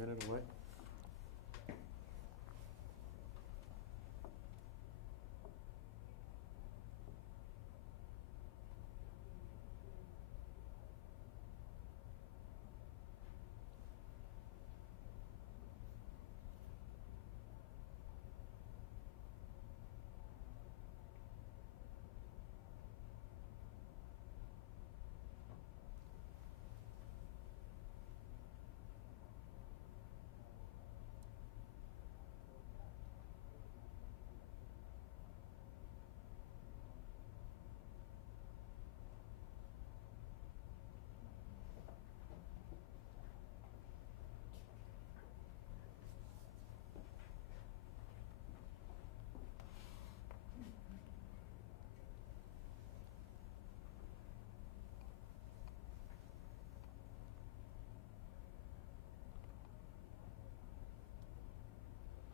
minute away.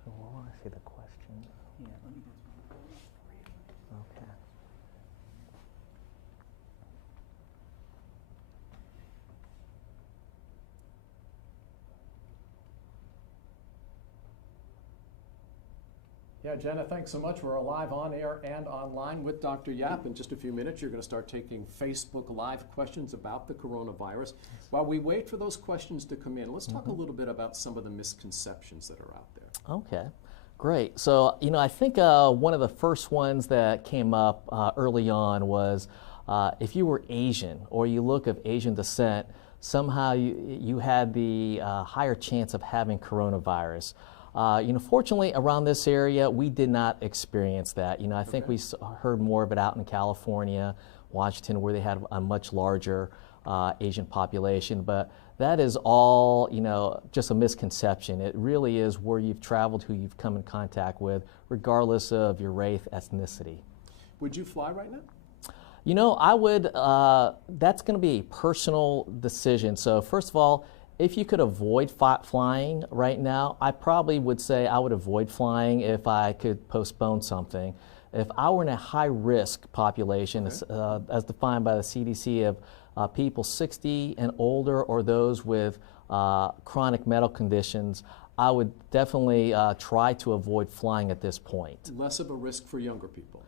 So I want to see the question. Yeah, let me go through it for you. Okay. Yeah, Jenna, thanks so much. We're live on air and online with Dr. Yap. In just a few minutes, you're going to start taking Facebook Live questions about the coronavirus. While we wait for those questions to come in, let's talk a little bit about some of the misconceptions that are out there. Okay, great. So, I think one of the first ones that came up early on was if you were Asian or you look of Asian descent, somehow you had the higher chance of having coronavirus. Fortunately, around this area, we did not experience that. I think we heard more of it out in California, Washington, where they had a much larger Asian population. But that is all, just a misconception. It really is where you've traveled, who you've come in contact with, regardless of your race, ethnicity. Would you fly right now? I would, that's going to be a personal decision. So first of all, if you could avoid flying right now, I probably would say I would avoid flying if I could postpone something. If I were in a high-risk population, as defined by the CDC, of people 60 and older or those with chronic medical conditions, I would definitely try to avoid flying at this point. Less of a risk for younger people.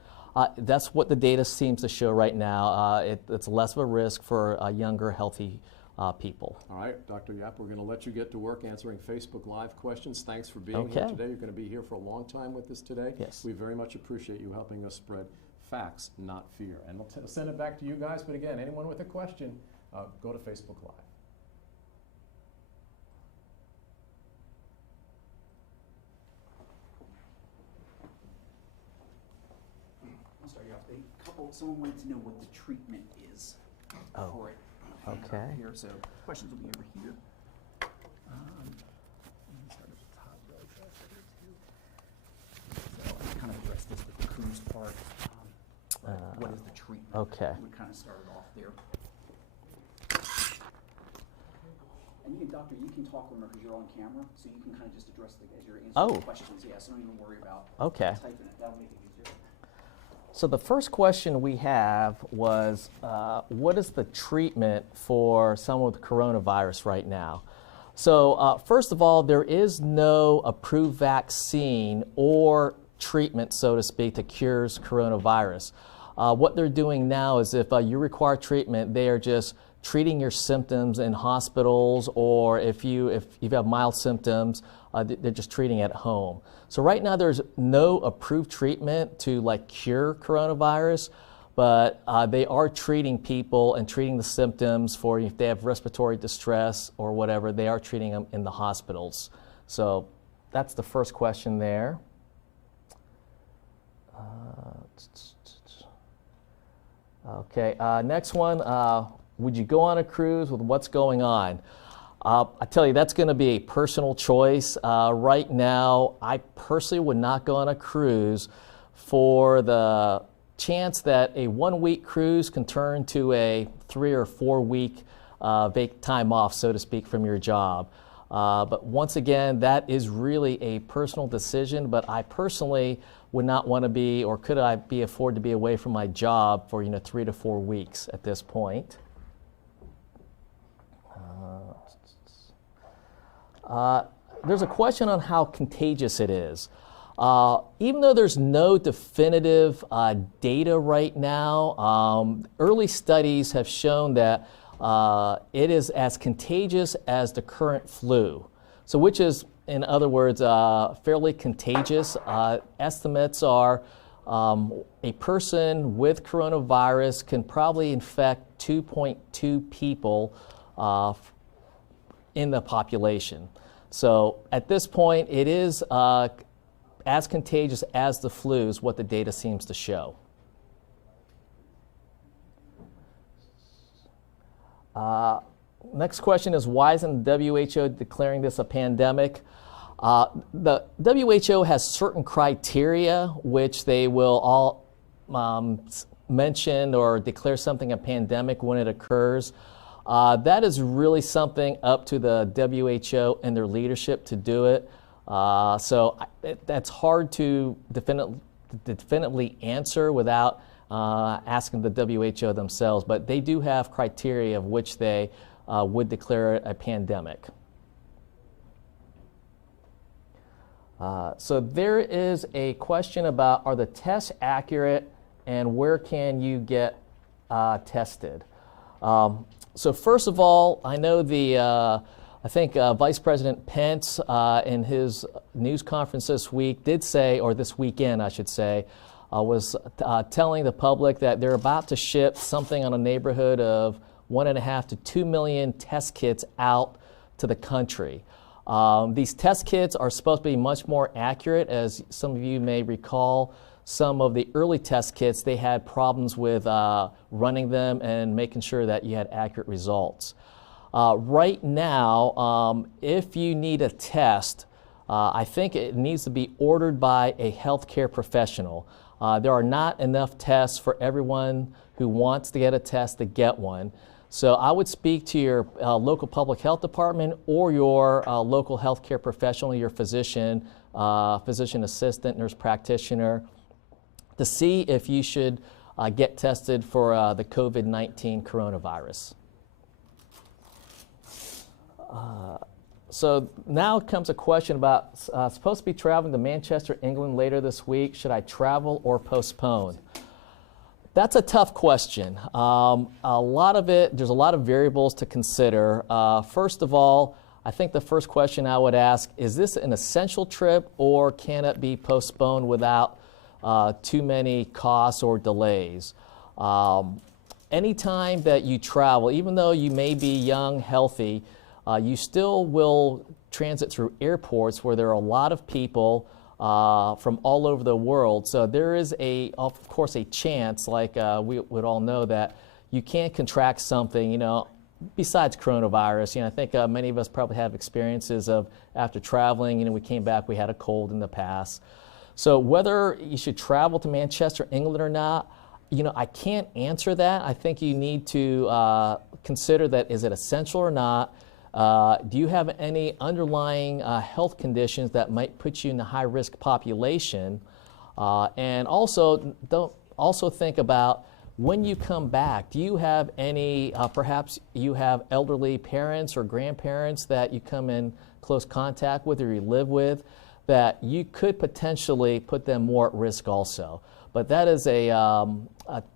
That's what the data seems to show right now. It's less of a risk for younger, healthy people. All right, Dr. Yap, we're going to let you get to work answering Facebook Live questions. Thanks for being here today. You're going to be here for a long time with us today. Yes. We very much appreciate you helping us spread facts, not fear. And we'll send it back to you guys, but again, anyone with a question, go to Facebook Live. I'll start you off. Someone wanted to know what the treatment is for it. Okay. Here, so questions will be over here. Let me start at the top really fast here too. So I kind of addressed this with the cruise part. What is the treatment? Okay. We kind of started off there. And you can, Doctor, you can talk with them because you're on camera, so you can kind of just address as you're answering the questions. Yeah, so don't even worry about typing it. That'll make it easier. So the first question we have was, what is the treatment for someone with coronavirus right now? So first of all, there is no approved vaccine or treatment, so to speak, that cures coronavirus. What they're doing now is if you require treatment, they are just treating your symptoms in hospitals, or if you have mild symptoms, they're just treating at home. So right now there's no approved treatment to cure coronavirus, but they are treating people and treating the symptoms for if they have respiratory distress or whatever, they are treating them in the hospitals. So that's the first question there. Okay, next one, would you go on a cruise with what's going on? I tell you, that's going to be a personal choice. Right now, I personally would not go on a cruise for the chance that a 1-week cruise can turn to a 3 or 4 week time off, so to speak, from your job. But once again, that is really a personal decision, but I personally would not want to be, or could I be afford to be away from my job for 3 to 4 weeks at this point. There's a question on how contagious it is. Even though there's no definitive data right now, early studies have shown that it is as contagious as the current flu. So which is, in other words, fairly contagious. Estimates are a person with coronavirus can probably infect 2.2 people in the population. So at this point, it is as contagious as the flu is what the data seems to show. Next question is, why isn't the WHO declaring this a pandemic? The WHO has certain criteria which they will all mention or declare something a pandemic when it occurs. That is really something up to the WHO and their leadership to do it. So that's hard to definitively answer without asking the WHO themselves, but they do have criteria of which they would declare it a pandemic. So there is a question about, are the tests accurate and where can you get tested? So first of all, I know I think Vice President Pence in his news conference this week did say, or this weekend I should say, was telling the public that they're about to ship something on a neighborhood of 1.5 to 2 million test kits out to the country. These test kits are supposed to be much more accurate. As some of you may recall, some of the early test kits, they had problems with running them and making sure that you had accurate results. Right now, if you need a test, I think it needs to be ordered by a healthcare professional. There are not enough tests for everyone who wants to get a test to get one. So I would speak to your local public health department or your local healthcare professional, your physician, physician assistant, nurse practitioner, to see if you should get tested for the COVID-19 coronavirus. So now comes a question about supposed to be traveling to Manchester, England later this week. Should I travel or postpone? That's a tough question. There's a lot of variables to consider. First of all, I think the first question I would ask, is this an essential trip or can it be postponed without too many costs or delays? Anytime that you travel, even though you may be young, healthy, you still will transit through airports where there are a lot of people from all over the world. So there is, of course, a chance, like we would all know, that you can contract something, besides coronavirus. I think many of us probably have experiences of after traveling, we came back, we had a cold in the past. So whether you should travel to Manchester, England or not, I can't answer that. I think you need to consider that, is it essential or not? Do you have any underlying health conditions that might put you in the high-risk population? And also think about, when you come back, do you have any, perhaps you have elderly parents or grandparents that you come in close contact with or you live with, that you could potentially put them more at risk also. But that is a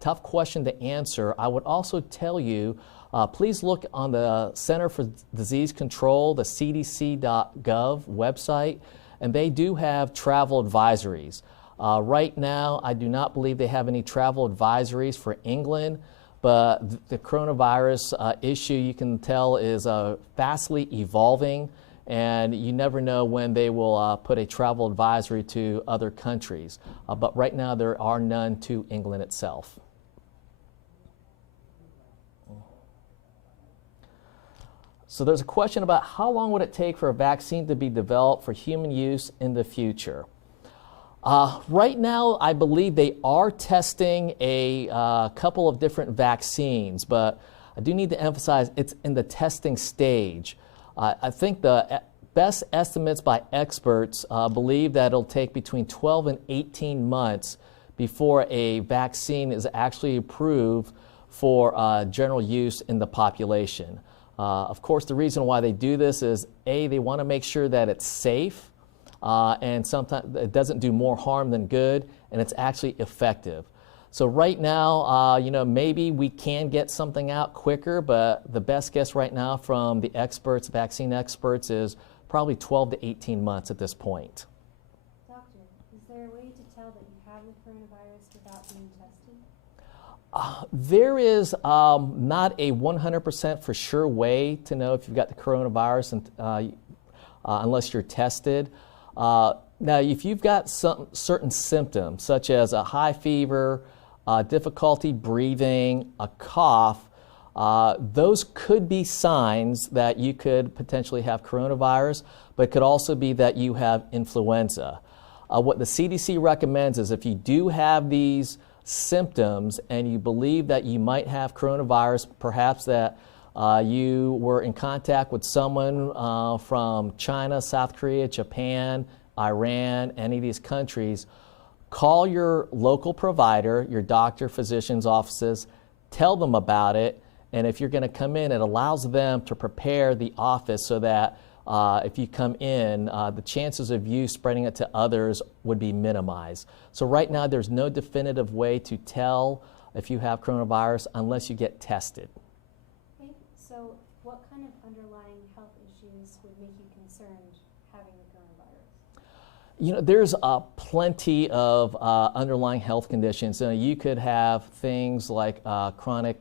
tough question to answer. I would also tell you, please look on the Center for Disease Control, the cdc.gov website, and they do have travel advisories. Right now, I do not believe they have any travel advisories for England, but the coronavirus issue, you can tell, is fastly evolving, and you never know when they will put a travel advisory to other countries. But right now, there are none to England itself. So there's a question about how long would it take for a vaccine to be developed for human use in the future? Right now, I believe they are testing a couple of different vaccines, but I do need to emphasize it's in the testing stage. I think the best estimates by experts believe that it'll take between 12 and 18 months before a vaccine is actually approved for general use in the population. Of course, the reason why they do this is, A, they want to make sure that it's safe, and sometimes it doesn't do more harm than good, and it's actually effective. So right now, maybe we can get something out quicker, but the best guess right now from the experts, vaccine experts, is probably 12 to 18 months at this point. Doctor, is there a way to tell that you have the coronavirus without being tested? There is not a 100% for sure way to know if you've got the coronavirus unless you're tested. Now, if you've got some certain symptoms, such as a high fever, difficulty breathing, a cough, those could be signs that you could potentially have coronavirus, but it could also be that you have influenza. What the CDC recommends is if you do have these symptoms and you believe that you might have coronavirus, perhaps that you were in contact with someone from China, South Korea, Japan, Iran, any of these countries, call your local provider, your doctor, physician's offices, tell them about it, and if you're going to come in, it allows them to prepare the office so that if you come in, the chances of you spreading it to others would be minimized. So right now, there's no definitive way to tell if you have coronavirus unless you get tested. Okay, so what kind of underlying health issues would make you concerned having the coronavirus? There's plenty of underlying health conditions. You could have things like chronic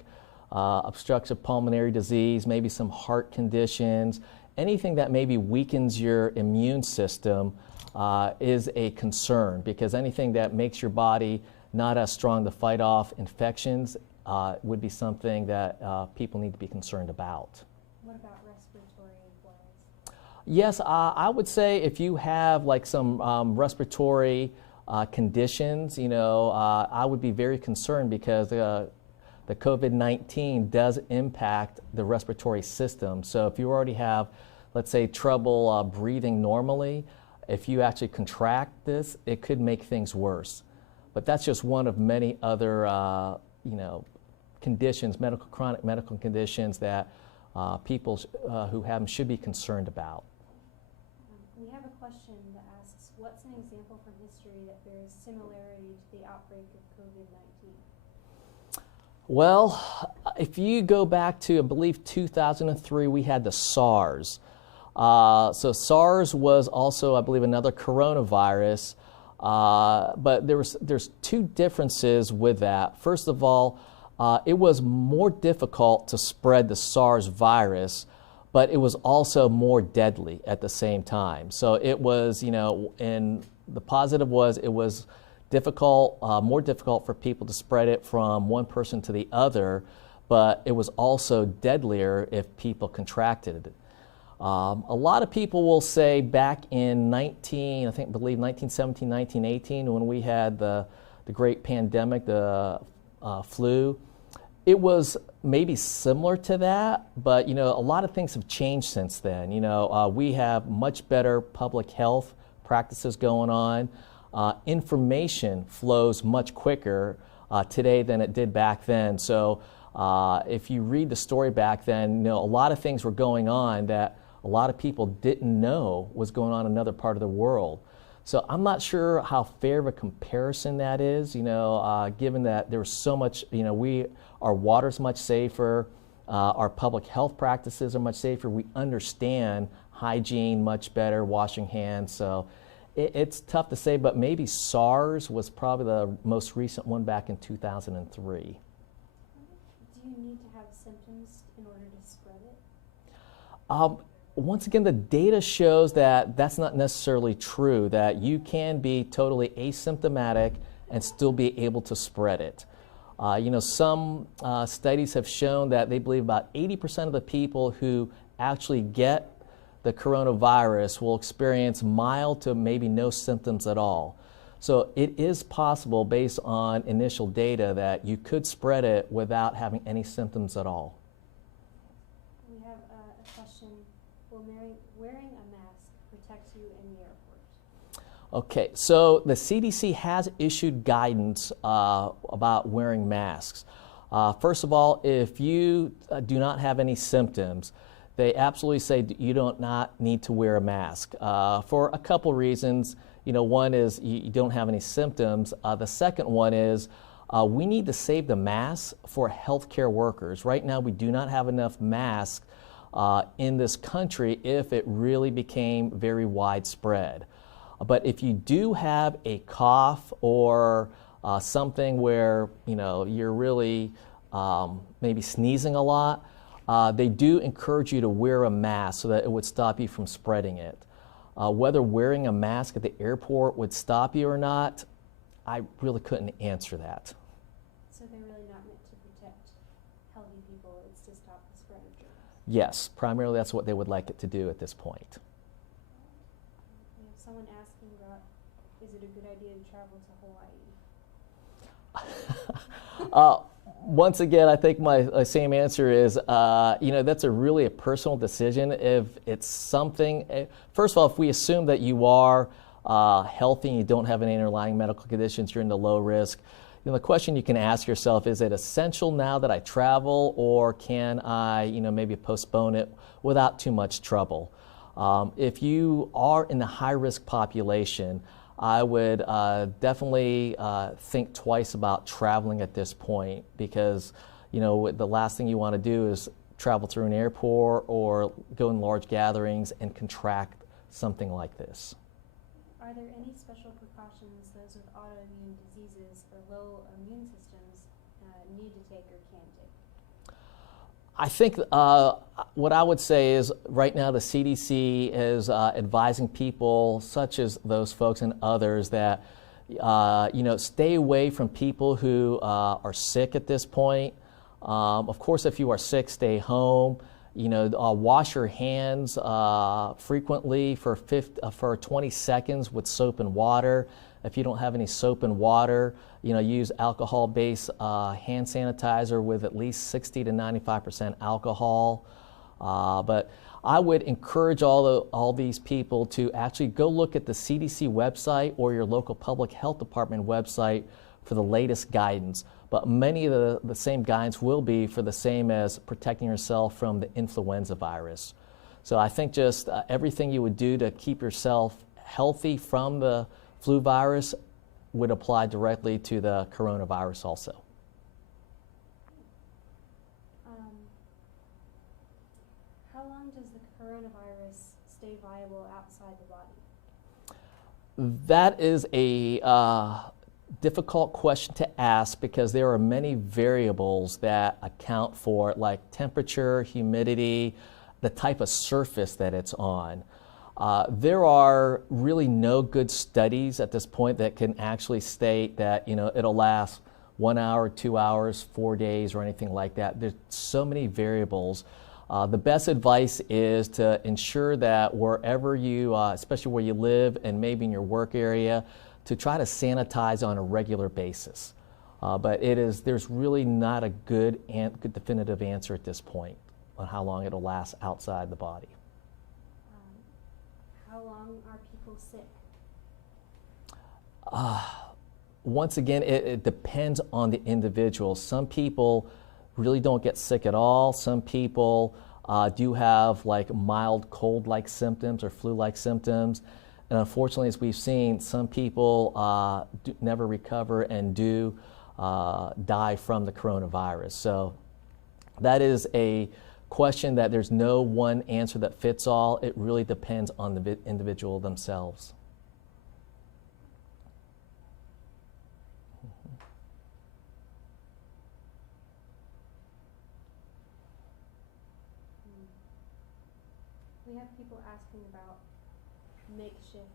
obstructive pulmonary disease, maybe some heart conditions. Anything that maybe weakens your immune system is a concern, because anything that makes your body not as strong to fight off infections would be something that people need to be concerned about. What about respiratory-wise? Yes, I would say if you have like some respiratory conditions, I would be very concerned, because the COVID-19 does impact the respiratory system. So if you already have, let's say, trouble breathing normally, if you actually contract this, it could make things worse. But that's just one of many other, conditions, chronic medical conditions that people who have them should be concerned about. We have a question that asks, what's an example from history that bears similarity to the outbreak of COVID-19? Well, if you go back to, I believe, 2003, we had the SARS. So SARS was also, I believe, another coronavirus, but there's two differences with that. First of all, it was more difficult to spread the SARS virus, but it was also more deadly at the same time. So it was, and the positive was it was difficult, more difficult for people to spread it from one person to the other, but it was also deadlier if people contracted it. A lot of people will say back in 1917, 1918, when we had the great pandemic, the flu, it was maybe similar to that, but a lot of things have changed since then. We have much better public health practices going on. Information flows much quicker today than it did back then. So if you read the story back then, a lot of things were going on that a lot of people didn't know was going on in another part of the world. So I'm not sure how fair of a comparison that is, given that there's so much, our water's much safer, our public health practices are much safer, we understand hygiene much better, washing hands, so it's tough to say, but maybe SARS was probably the most recent one back in 2003. Do you need to have symptoms in order to spread it? Once again, the data shows that that's not necessarily true, that you can be totally asymptomatic and still be able to spread it. Some studies have shown that they believe about 80% of the people who actually get the coronavirus will experience mild to maybe no symptoms at all. So it is possible, based on initial data, that you could spread it without having any symptoms at all. We have a question. Will wearing a mask protect you in the airport? Okay, so the CDC has issued guidance about wearing masks. First of all, if you do not have any symptoms, they absolutely say you do not need to wear a mask for a couple reasons. One is you don't have any symptoms. The second one is we need to save the masks for healthcare workers. Right now, we do not have enough masks in this country if it really became very widespread. But if you do have a cough or something where you're really maybe sneezing a lot, they do encourage you to wear a mask so that it would stop you from spreading it. Whether wearing a mask at the airport would stop you or not, I really couldn't answer that. So they're really not meant to protect healthy people, it's to stop the spread of germs? Yes, primarily that's what they would like it to do at this point. We have someone asking about, is it a good idea to travel to Hawaii? Once again, I think my same answer is, that's really a personal decision. If it's something, first of all, if we assume that you are healthy and you don't have any underlying medical conditions, you're in the low risk, the question you can ask yourself, is it essential now that I travel, or can I, maybe postpone it without too much trouble? If you are in the high-risk population, I would definitely think twice about traveling at this point, because the last thing you want to do is travel through an airport or go in large gatherings and contract something like this. Are there any special precautions those with autoimmune diseases or low immune systems need to take or can take? I think what I would say is right now the CDC is advising people, such as those folks and others, that stay away from people who are sick at this point. Of course, if you are sick, stay home. Wash your hands frequently for 20 seconds with soap and water. If you don't have any soap and water, use alcohol-based hand sanitizer with at least 60 to 95% alcohol. But I would encourage all these people to actually go look at the CDC website or your local public health department website for the latest guidance. But many of the same guidance will be for the same as protecting yourself from the influenza virus. So I think just everything you would do to keep yourself healthy from the flu virus would apply directly to the coronavirus also. How long does the coronavirus stay viable outside the body? That is a difficult question to ask, because there are many variables that account for it, like temperature, humidity, the type of surface that it's on. There are really no good studies at this point that can actually state that it'll last 1 hour, 2 hours, 4 days, or anything like that. There's so many variables. The best advice is to ensure that wherever you, especially where you live and maybe in your work area, to try to sanitize on a regular basis. But there's really not a good definitive answer at this point on how long it'll last outside the body. How long are people sick? Once again, it depends on the individual. Some people really don't get sick at all. Some people do have like mild cold-like symptoms or flu-like symptoms. And unfortunately, as we've seen, some people never recover and do die from the coronavirus. So that is a question that there's no one answer that fits all. It really depends on the individual themselves. We have people asking about makeshift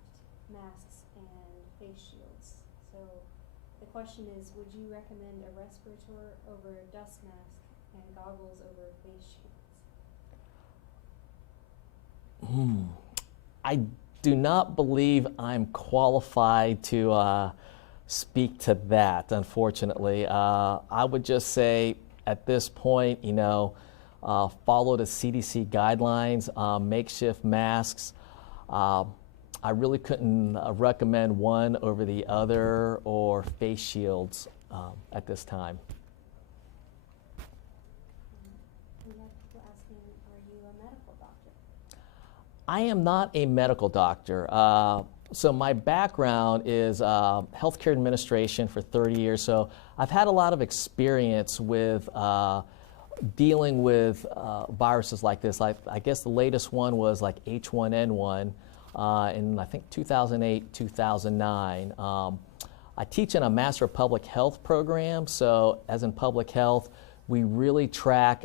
masks and face shields. So the question is, would you recommend a respirator over a dust mask and goggles over face shields? I do not believe I'm qualified to speak to that, unfortunately. I would just say at this point, follow the CDC guidelines, makeshift masks. I really couldn't recommend one over the other, or face shields at this time. I am not a medical doctor. So my background is healthcare administration for 30 years. So I've had a lot of experience with dealing with viruses like this. I guess the latest one was like H1N1 in I think 2008, 2009. I teach in a Master of Public Health program. So as in public health, we really track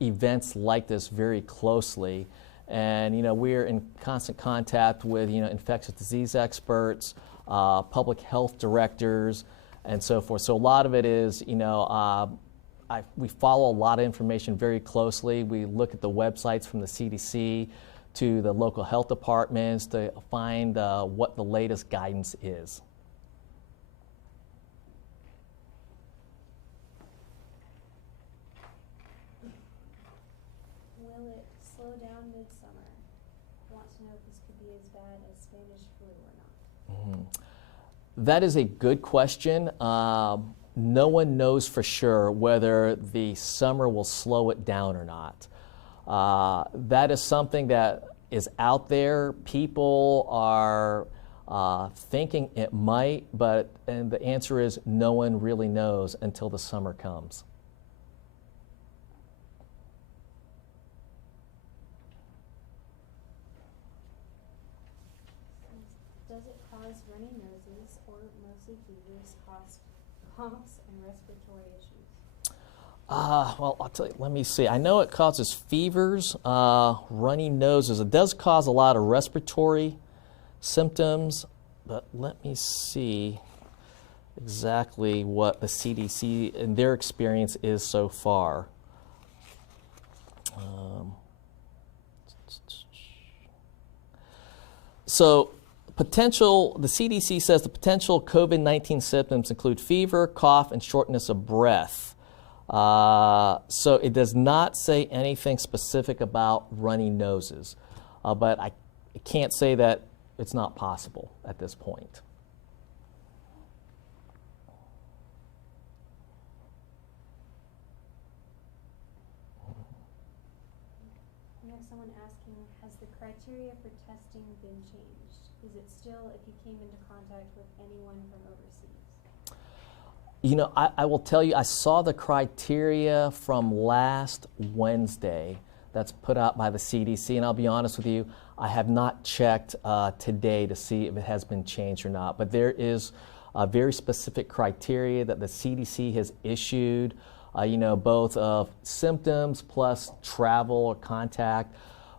events like this very closely. And, we're in constant contact with, infectious disease experts, public health directors, and so forth. So a lot of it is, we follow a lot of information very closely. We look at the websites from the CDC to the local health departments to find what the latest guidance is. Will it slow down midsummer? I want to know if this could be as bad as Spanish flu or not. That is a good question. No one knows for sure whether the summer will slow it down or not. That is something that is out there. People are thinking it might, and the answer is no one really knows until the summer comes. Does it cause runny noses or mostly fevers, coughs, and respiratory issues? Well, I'll tell you, let me see. I know it causes fevers, runny noses. It does cause a lot of respiratory symptoms, but let me see exactly what the CDC and their experience is so far. The CDC says the potential COVID-19 symptoms include fever, cough, and shortness of breath. So it does not say anything specific about runny noses, but I can't say that it's not possible at this point. We have someone asking, has the criteria for testing been changed? Is it still if you came into contact with anyone from overseas? I will tell you, I saw the criteria from last Wednesday that's put out by the CDC, and I'll be honest with you, I have not checked today to see if it has been changed or not, but there is a very specific criteria that the CDC has issued, both of symptoms plus travel or contact,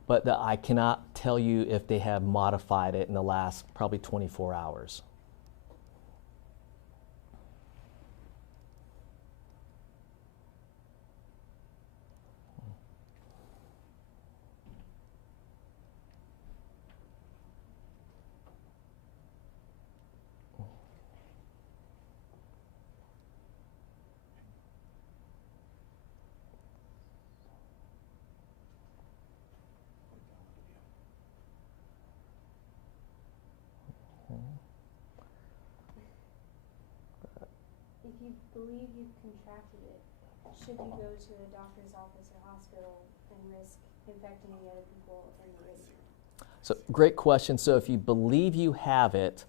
but I cannot tell you if they have modified it in the last probably 24 hours. If you believe you've contracted it, should you go to a doctor's office or hospital and risk infecting any other people in the waiting room? So, great question. So if you believe you have it,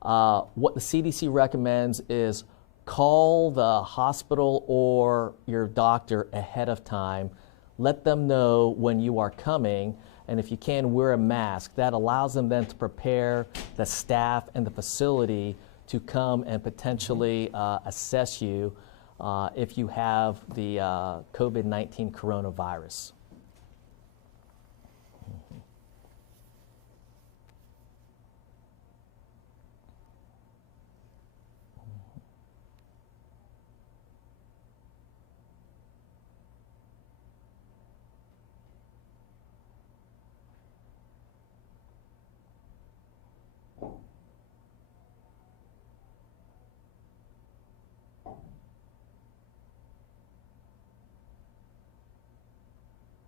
what the CDC recommends is call the hospital or your doctor ahead of time. Let them know when you are coming, and if you can, wear a mask. That allows them then to prepare the staff and the facility to come and potentially assess you if you have the COVID-19 coronavirus.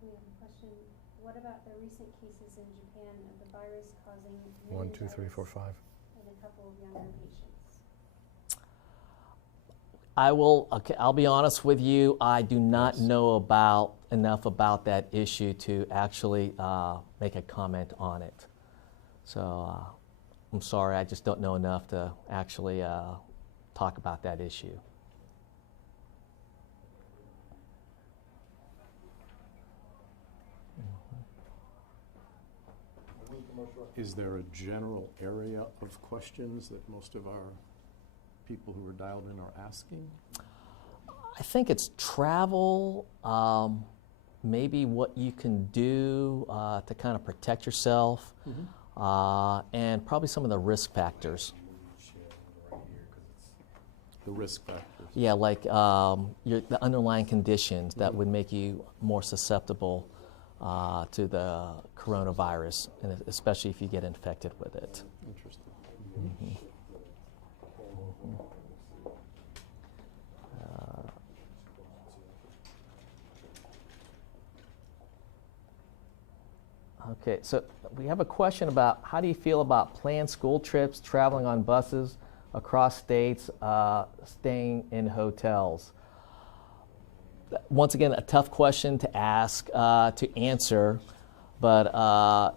We have a question. What about the recent cases in Japan of the virus causing 1, 2, 3, 4, 5. in a couple of younger patients? Okay, I'll be honest with you. I do not know enough about that issue to actually make a comment on it. So I'm sorry, I just don't know enough to actually talk about that issue. Is there a general area of questions that most of our people who are dialed in are asking? I think it's travel, maybe what you can do to kind of protect yourself, and probably some of the risk factors. The risk factors. Yeah, like the underlying conditions that would make you more susceptible to the coronavirus, and especially if you get infected with it. Interesting. Okay, so we have a question about how do you feel about planned school trips, traveling on buses across states, staying in hotels? Once again, a tough question to ask, to answer, but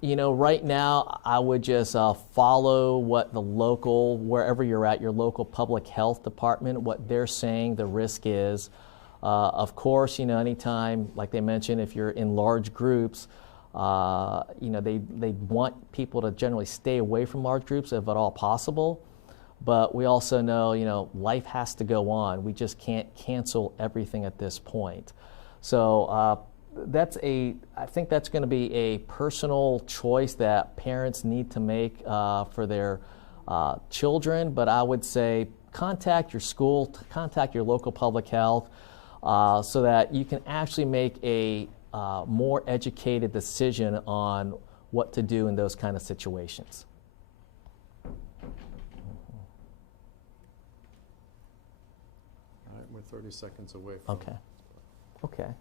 you know, right now I would just follow what the local, wherever you're at, your local public health department, what they're saying the risk is. Of course, you know, anytime, like they mentioned, if you're in large groups, you know, they want people to generally stay away from large groups if at all possible. But we also know, you know, life has to go on. We just can't cancel everything at this point. So I think that's going to be a personal choice that parents need to make for their children. But I would say contact your school, contact your local public health, so that you can actually make a more educated decision on what to do in those kind of situations. All right, we're 30 seconds away from Okay. Okay.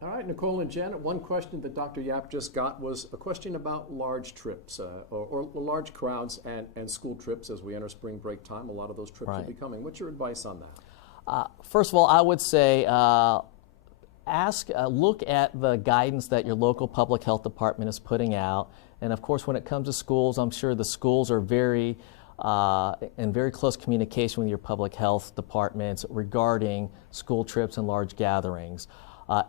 All right, Nicole and Janet, one question that Dr. Yap just got was a question about large trips or large crowds and school trips as we enter spring break time. A lot of those trips will be coming. What's your advice on that? First of all, I would say look at the guidance that your local public health department is putting out. And of course, when it comes to schools, I'm sure the schools are in very close communication with your public health departments regarding school trips and large gatherings.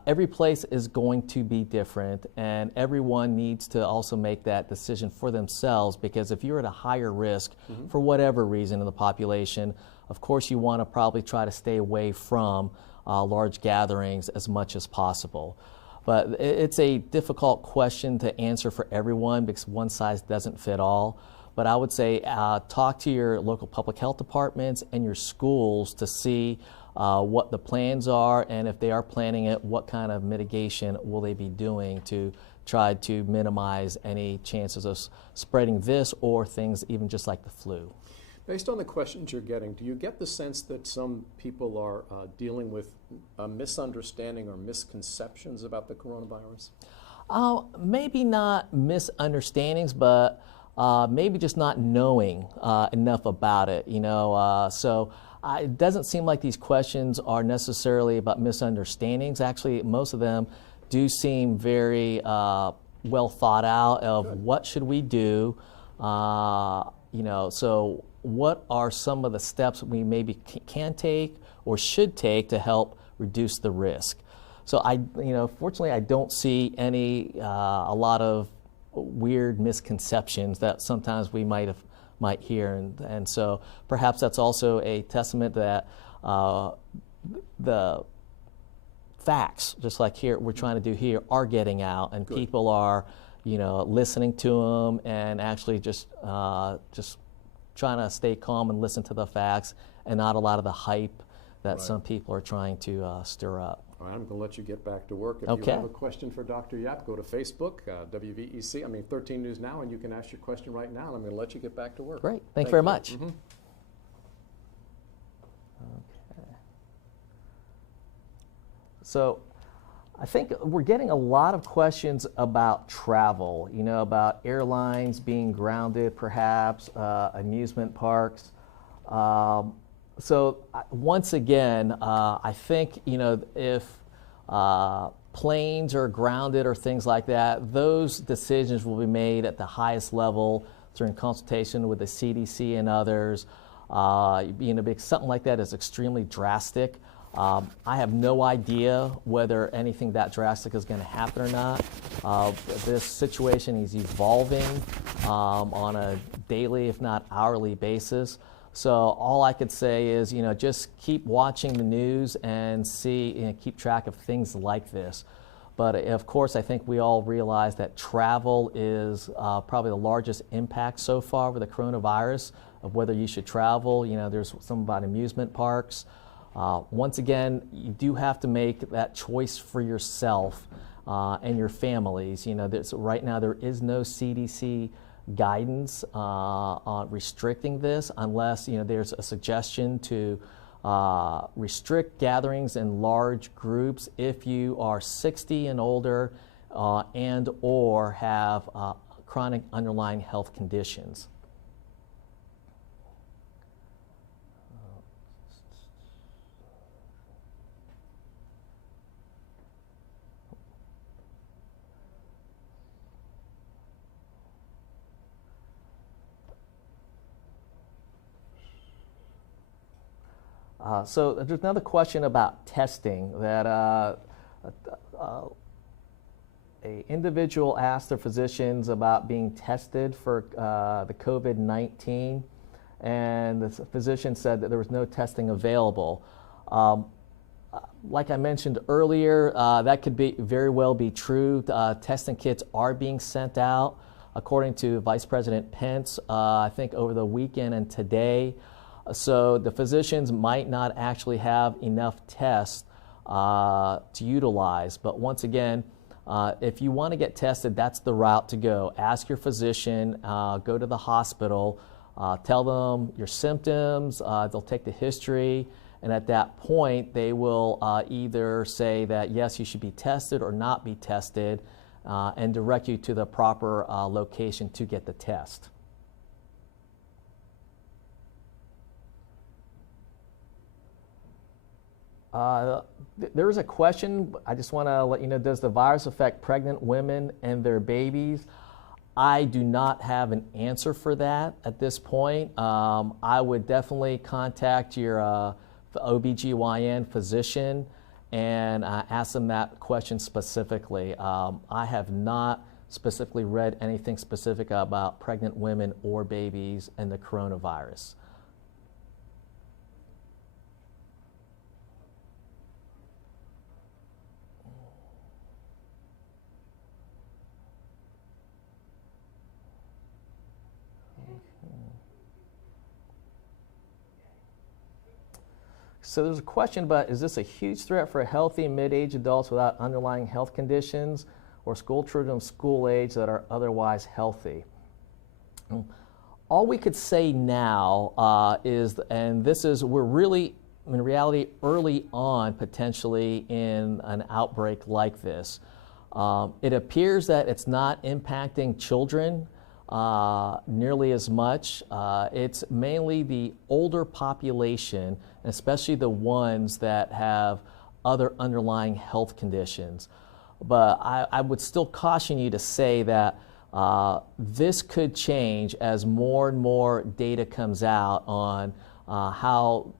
Every place is going to be different, and everyone needs to also make that decision for themselves, because if you're at a higher risk for whatever reason in the population, of course you want to probably try to stay away from large gatherings as much as possible. But it's a difficult question to answer for everyone because one size doesn't fit all. But I would say talk to your local public health departments and your schools to see what the plans are, and if they are planning it, what kind of mitigation will they be doing to try to minimize any chances of spreading this or things even just like the flu. Based on the questions you're getting, do you get the sense that some people are dealing with a misunderstanding or misconceptions about the coronavirus? Maybe not misunderstandings, but maybe just not knowing enough about it, you know. So it doesn't seem like these questions are necessarily about misunderstandings. Actually, most of them do seem very well thought out of what should we do, you know, so what are some of the steps we maybe can take or should take to help reduce the risk. So fortunately, I don't see a lot of weird misconceptions that sometimes we might hear, and so perhaps that's also a testament that the facts, just like here we're trying to do here, are getting out, and people are listening to them and actually just trying to stay calm and listen to the facts and not a lot of the hype that some people are trying to stir up. All right, I'm going to let you get back to work. If Okay. you have a question for Dr. Yap, go to Facebook, 13 News Now, and you can ask your question right now, and I'm going to let you get back to work. Great. Thank you very much. Mhm. Okay. So I think we're getting a lot of questions about travel, about airlines being grounded, perhaps, amusement parks. So once again, I think, if planes are grounded or things like that, those decisions will be made at the highest level during consultation with the CDC and others. Something like that is extremely drastic. I have no idea whether anything that drastic is going to happen or not. This situation is evolving on a daily, if not hourly basis. So all I could say is, just keep watching the news and keep track of things like this. But of course, I think we all realize that travel is probably the largest impact so far with the coronavirus of whether you should travel. There's some about amusement parks. Once again, you do have to make that choice for yourself and your families. Right now there is no CDC guidance on restricting this unless there's a suggestion to restrict gatherings in large groups if you are 60 and older and or have chronic underlying health conditions. So there's another question about testing that a individual asked their physicians about being tested for the COVID-19, and the physician said that there was no testing available. Like I mentioned earlier, that could very well be true. Testing kits are being sent out, according to Vice President Pence, I think over the weekend and today. So the physicians might not actually have enough tests to utilize. But once again, if you want to get tested, that's the route to go. Ask your physician, go to the hospital, tell them your symptoms, they'll take the history, and at that point, they will either say that yes, you should be tested or not be tested, and direct you to the proper location to get the test. There is a question, I just want to let you know, does the virus affect pregnant women and their babies? I do not have an answer for that at this point. I would definitely contact your OBGYN physician and ask them that question specifically. I have not specifically read anything specific about pregnant women or babies and the coronavirus. So there's a question about, is this a huge threat for healthy mid-age adults without underlying health conditions or school children of school age that are otherwise healthy? All we could say now is, and this is, we're really, in reality, early on potentially in an outbreak like this. It appears that it's not impacting children nearly as much. It's mainly the older population, especially the ones that have other underlying health conditions. But I would still caution you to say that this could change as more and more data comes out on how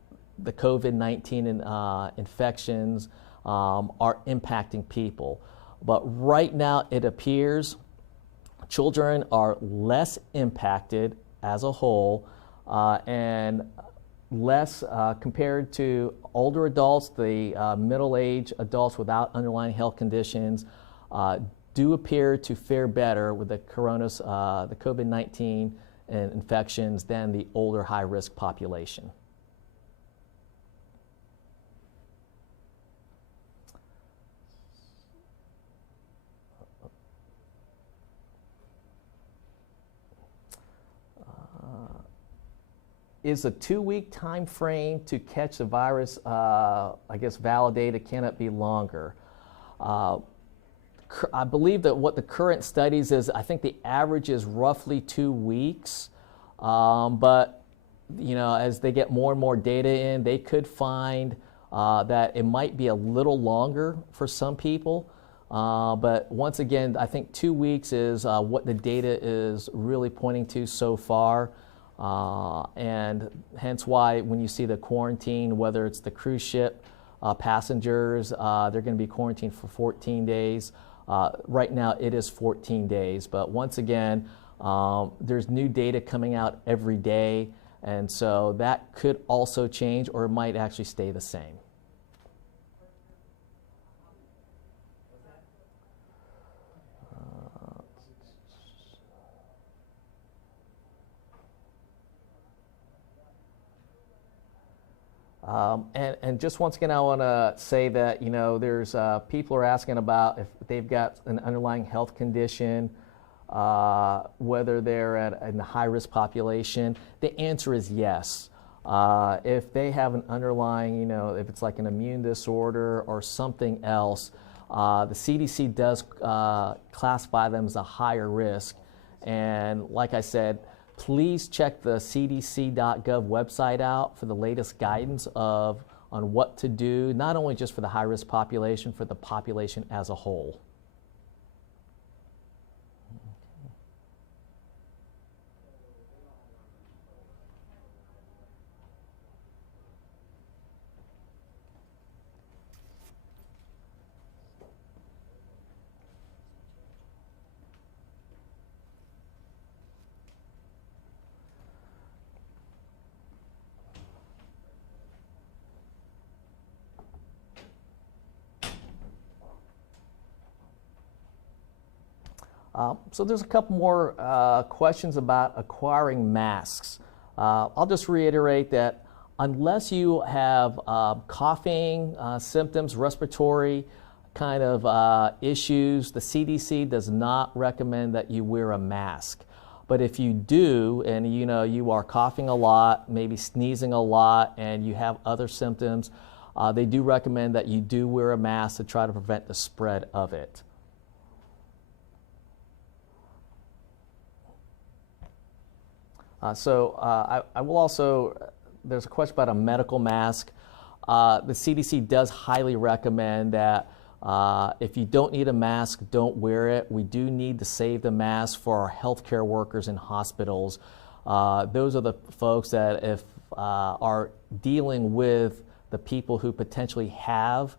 the COVID-19 infections are impacting people. But right now it appears children are less impacted as a whole and less compared to older adults. The middle-aged adults without underlying health conditions do appear to fare better with the COVID-19 infections than the older high-risk population. Is a 2-week time frame to catch the virus, I guess, validated? Can it be longer? I believe that what the current studies is, I think the average is roughly 2 weeks. But, you know, as they get more and more data in, they could find that it might be a little longer for some people. But once again, I think 2 weeks is what the data is really pointing to so far. And hence why when you see the quarantine, whether it's the cruise ship passengers, they're going to be quarantined for 14 days. Right now it is 14 days, but once again, there's new data coming out every day, and so that could also change, or it might actually stay the same. And just once again, I want to say that, you know, there's people are asking about if they've got an underlying health condition, whether they're in a high-risk population. The answer is yes. If they have an underlying, you know, if it's like an immune disorder or something else, the CDC does classify them as a higher risk. And like I said, please check the cdc.gov website out for the latest guidance on what to do, not only just for the high-risk population, for the population as a whole. So there's a couple more questions about acquiring masks. I'll just reiterate that unless you have coughing symptoms, respiratory kind of issues, the CDC does not recommend that you wear a mask. But if you do, and you know you are coughing a lot, maybe sneezing a lot, and you have other symptoms, they do recommend that you do wear a mask to try to prevent the spread of it. I will also, there's a question about a medical mask. The CDC does highly recommend that if you don't need a mask, don't wear it. We do need to save the mask for our healthcare workers in hospitals. Those are the folks that if are dealing with the people who potentially have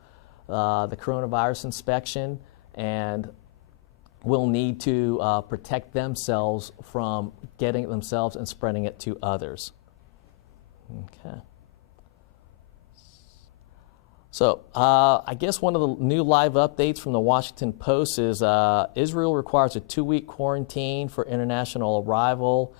the coronavirus infection and will need to protect themselves from getting it themselves and spreading it to others. Okay. So I guess one of the new live updates from the Washington Post is Israel requires a 2-week quarantine for international arrival,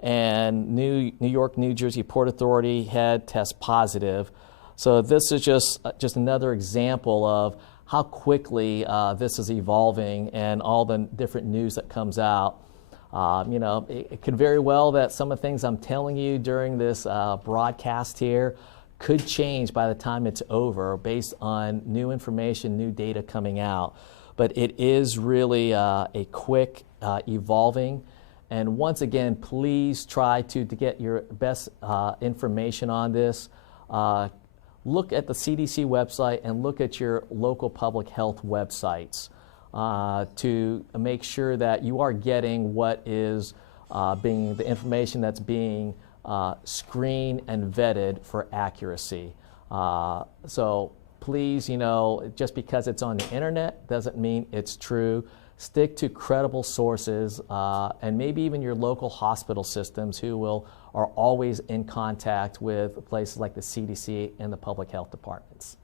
and New York, New Jersey Port Authority head tests positive. So this is just another example of how quickly this is evolving and all the different news that comes out. You know, it could very well that some of the things I'm telling you during this broadcast here could change by the time it's over based on new information, new data coming out. But it is really a quick evolving. And once again, please try to get your best information on this. Look at the CDC website and look at your local public health websites to make sure that you are getting what is the information that's being screened and vetted for accuracy. So please, just because it's on the internet doesn't mean it's true. Stick to credible sources and maybe even your local hospital systems who are always in contact with places like the CDC and the public health departments.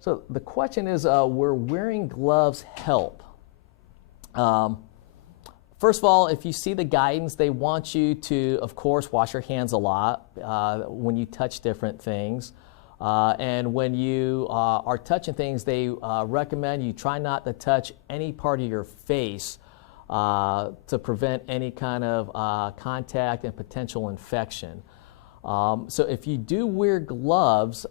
So the question is, will wearing gloves help? First of all, if you see the guidance, they want you to, of course, wash your hands a lot when you touch different things. And when you are touching things, they recommend you try not to touch any part of your face to prevent any kind of contact and potential infection. So if you do wear gloves,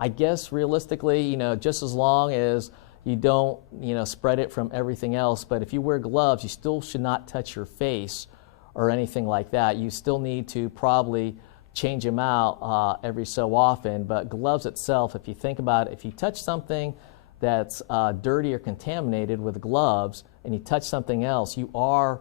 I guess realistically, just as long as you don't, spread it from everything else. But if you wear gloves, you still should not touch your face or anything like that. You still need to probably change them out every so often. But gloves itself, if you think about it, if you touch something that's dirty or contaminated with gloves and you touch something else, you are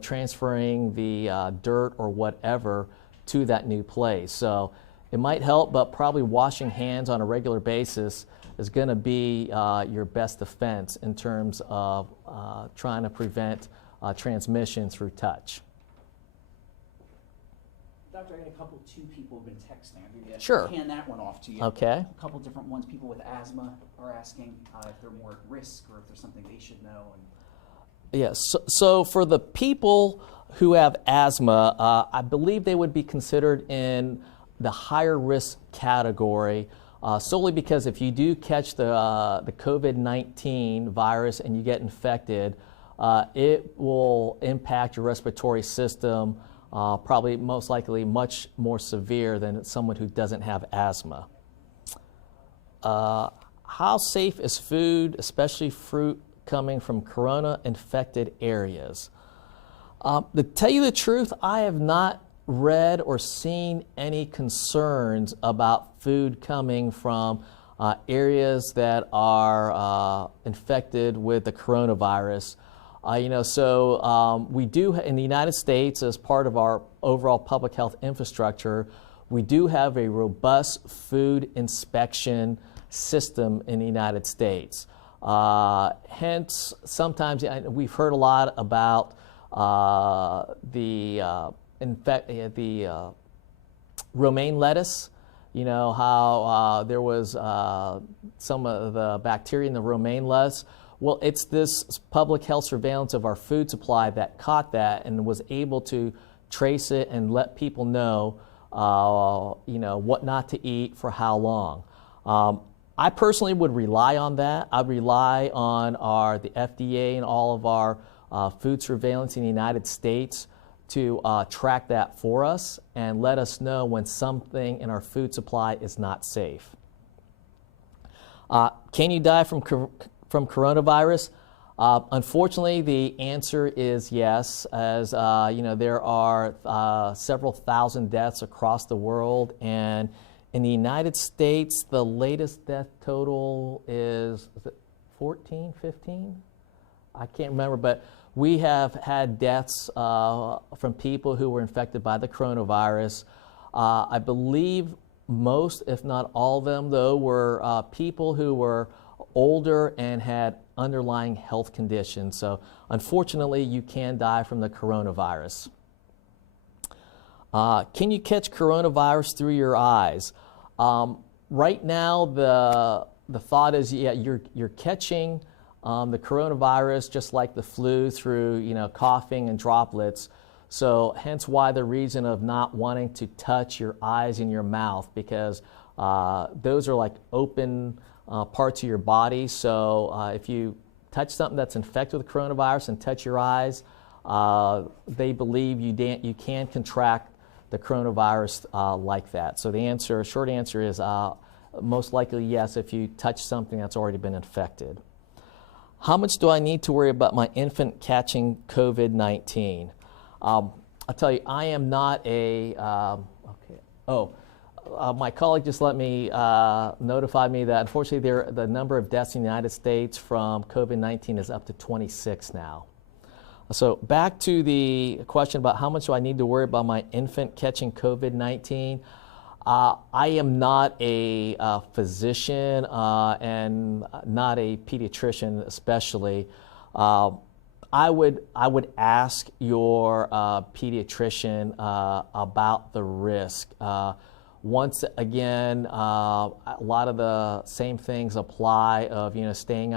transferring the dirt or whatever to that new place. So it might help, but probably washing hands on a regular basis is going to be your best defense in terms of trying to prevent transmission through touch. Doctor, I got two people who've been texting. I'm going to Sure. hand that one off to you. Okay. A couple different ones. People with asthma are asking if they're more at risk or if there's something they should know. Yes. So for the people who have asthma, I believe they would be considered in the higher risk category, solely because if you do catch the COVID-19 virus and you get infected, it will impact your respiratory system, probably most likely much more severe than someone who doesn't have asthma. How safe is food, especially fruit, coming from corona-infected areas? To tell you the truth, I have not read or seen any concerns about food coming from areas that are infected with the coronavirus. So we do, in the United States, as part of our overall public health infrastructure, we do have a robust food inspection system in the United States. Hence, sometimes we've heard a lot about the romaine lettuce, how there was some of the bacteria in the romaine lettuce. Well, it's this public health surveillance of our food supply that caught that and was able to trace it and let people know, what not to eat for how long. I personally would rely on that. I'd rely on the FDA and all of our food surveillance in the United States to track that for us and let us know when something in our food supply is not safe. Can you die from coronavirus? Unfortunately, the answer is yes, as there are several thousand deaths across the world, and in the United States, the latest death total is it 14, 15? I can't remember, but we have had deaths from people who were infected by the coronavirus. I believe most, if not all of them, though, were people who were older and had underlying health conditions. So unfortunately, you can die from the coronavirus. Can you catch coronavirus through your eyes? Right now, the thought is, yeah, you're catching the coronavirus just like the flu through coughing and droplets. So hence why the reason of not wanting to touch your eyes and your mouth, because those are like open parts of your body. So if you touch something that's infected with coronavirus and touch your eyes, they believe you can contract the coronavirus like that. So the short answer is most likely yes if you touch something that's already been infected. How much do I need to worry about my infant catching COVID-19? I'll tell you, I am not my colleague just let me notify me that unfortunately the number of deaths in the United States from COVID-19 is up to 26 now. So back to the question about how much do I need to worry about my infant catching COVID-19. I am not a physician and not a pediatrician especially. I would ask your pediatrician about the risk. Once again, a lot of the same things apply of staying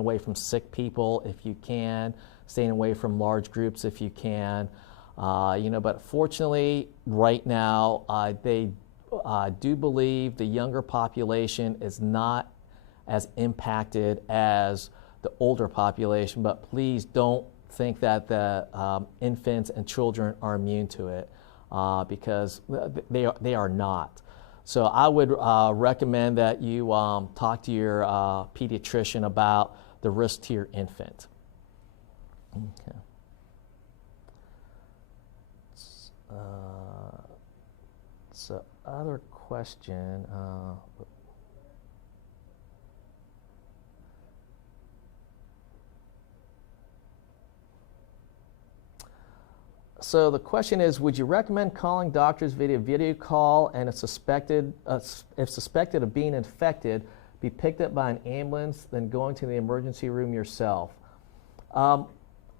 away from sick people if you can, staying away from large groups if you can. But fortunately, right now, they do believe the younger population is not as impacted as the older population, but please don't think that the infants and children are immune to it because they are not. So I would recommend that you talk to your pediatrician about the risk to your infant. Okay. So other question. So the question is, would you recommend calling doctors via video call and if suspected of being infected, be picked up by an ambulance, then going to the emergency room yourself?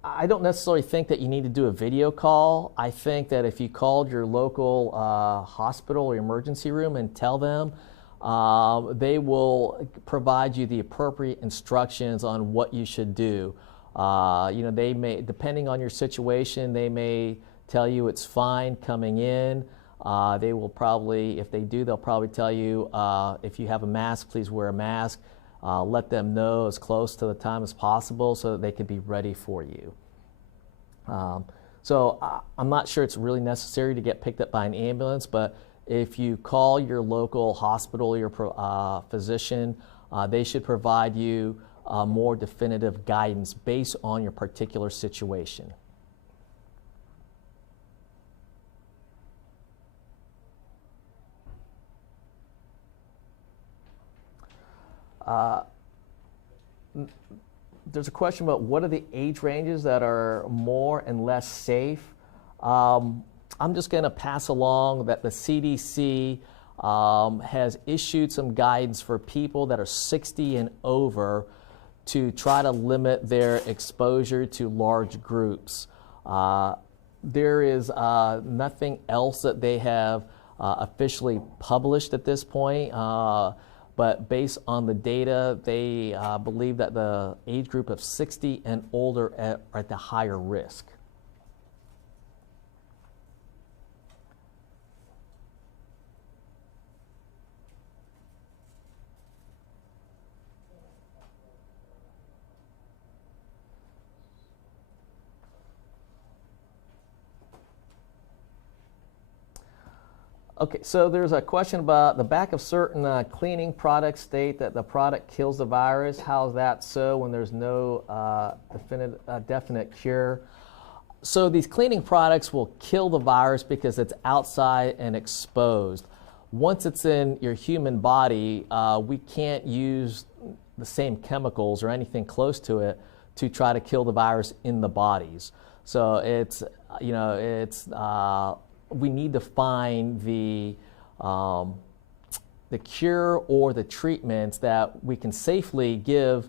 I don't necessarily think that you need to do a video call. I think that if you called your local hospital or emergency room and tell them, they will provide you the appropriate instructions on what you should do. They may, depending on your situation, they may tell you it's fine coming in. They will probably, if they do, they'll probably tell you if you have a mask, please wear a mask. Let them know as close to the time as possible so that they can be ready for you. So I'm not sure it's really necessary to get picked up by an ambulance, but if you call your local hospital, your physician, they should provide you more definitive guidance based on your particular situation. There's a question about what are the age ranges that are more and less safe. I'm just going to pass along that the CDC has issued some guidance for people that are 60 and over to try to limit their exposure to large groups. There is nothing else that they have officially published at this point. But based on the data, they believe that the age group of 60 and older are at the higher risk. Okay, so there's a question about the back of certain cleaning products state that the product kills the virus. How is that so when there's no definite cure? So these cleaning products will kill the virus because it's outside and exposed. Once it's in your human body, we can't use the same chemicals or anything close to it to try to kill the virus in the bodies. So it's, we need to find the cure or the treatments that we can safely give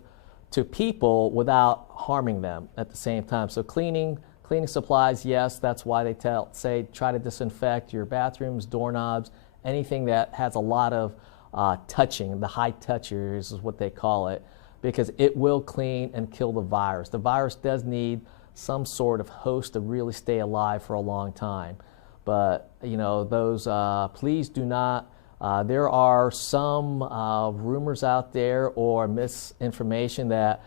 to people without harming them at the same time. So cleaning supplies, yes, that's why they say try to disinfect your bathrooms, doorknobs, anything that has a lot of touching. The high touchers is what they call it, because it will clean and kill the virus. The virus does need some sort of host to really stay alive for a long time. But, please do not, there are some rumors out there or misinformation that,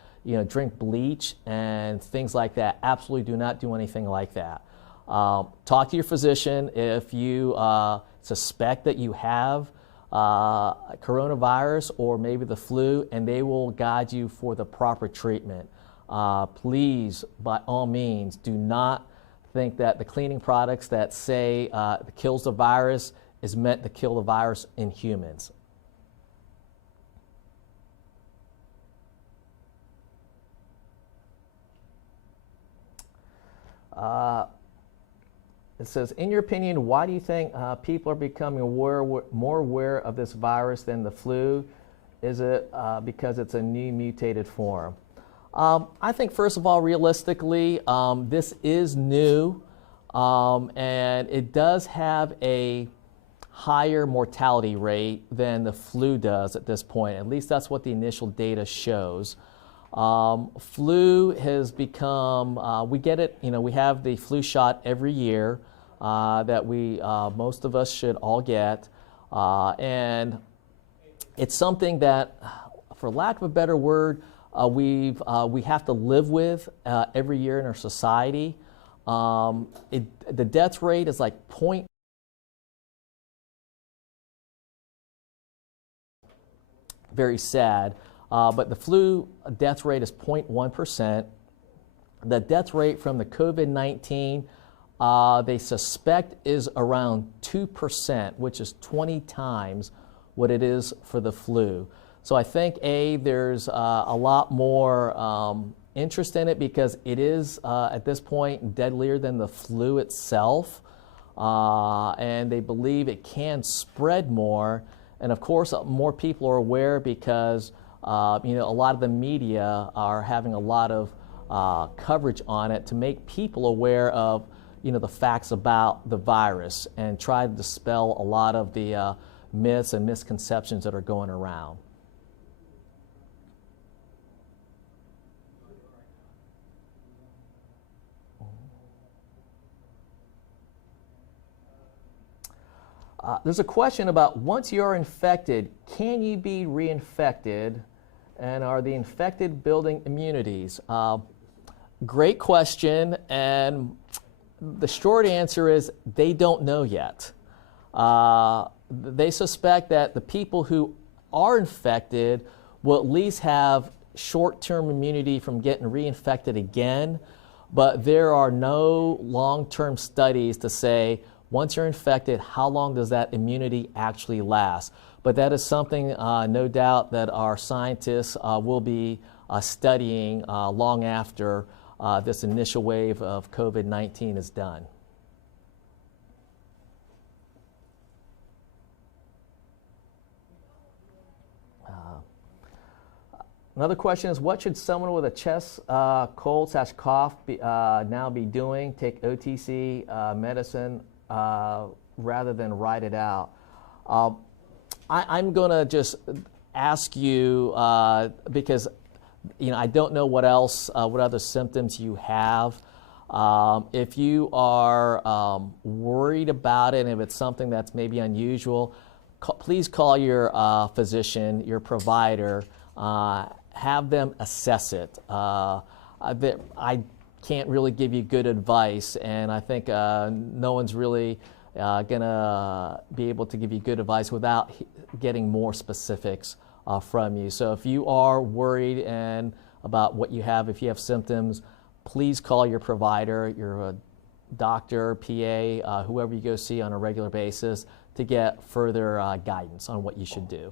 drink bleach and things like that. Absolutely do not do anything like that. Talk to your physician if you suspect that you have coronavirus or maybe the flu, and they will guide you for the proper treatment. Please, by all means, do not think that the cleaning products that say kills the virus is meant to kill the virus in humans. It says, in your opinion, why do you think people are becoming more aware of this virus than the flu? Is it because it's a new mutated form? I think, first of all, realistically, this is new, and it does have a higher mortality rate than the flu does at this point. At least that's what the initial data shows. Flu has become, we get it, we have the flu shot every year that most of us should all get. And it's something that, for lack of a better word, we have to live with every year in our society. The death rate is like very sad. But the flu death rate is 0.1%. The death rate from the COVID-19, they suspect is around 2%, which is 20 times what it is for the flu. So I think, there's a lot more interest in it because it is, at this point, deadlier than the flu itself. And they believe it can spread more. And of course, more people are aware because a lot of the media are having a lot of coverage on it to make people aware of, the facts about the virus and try to dispel a lot of the myths and misconceptions that are going around. There's a question about, once you're infected, can you be reinfected? And are the infected building immunities? Great question, and the short answer is they don't know yet. They suspect that the people who are infected will at least have short-term immunity from getting reinfected again, but there are no long-term studies to say, once you're infected, how long does that immunity actually last? But that is something, no doubt, that our scientists will be studying long after this initial wave of COVID-19 is done. Another question is, what should someone with a chest cold/cough now be doing? Take OTC medicine rather than ride it out. I'm going to just ask you, because I don't know what else, what other symptoms you have. If you are worried about it, and if it's something that's maybe unusual, please call your physician, your provider, have them assess it. I can't really give you good advice, and I think no one's really going to be able to give you good advice without getting more specifics from you. So if you are worried and about what you have, if you have symptoms, please call your provider, your doctor, PA, whoever you go see on a regular basis to get further guidance on what you should do.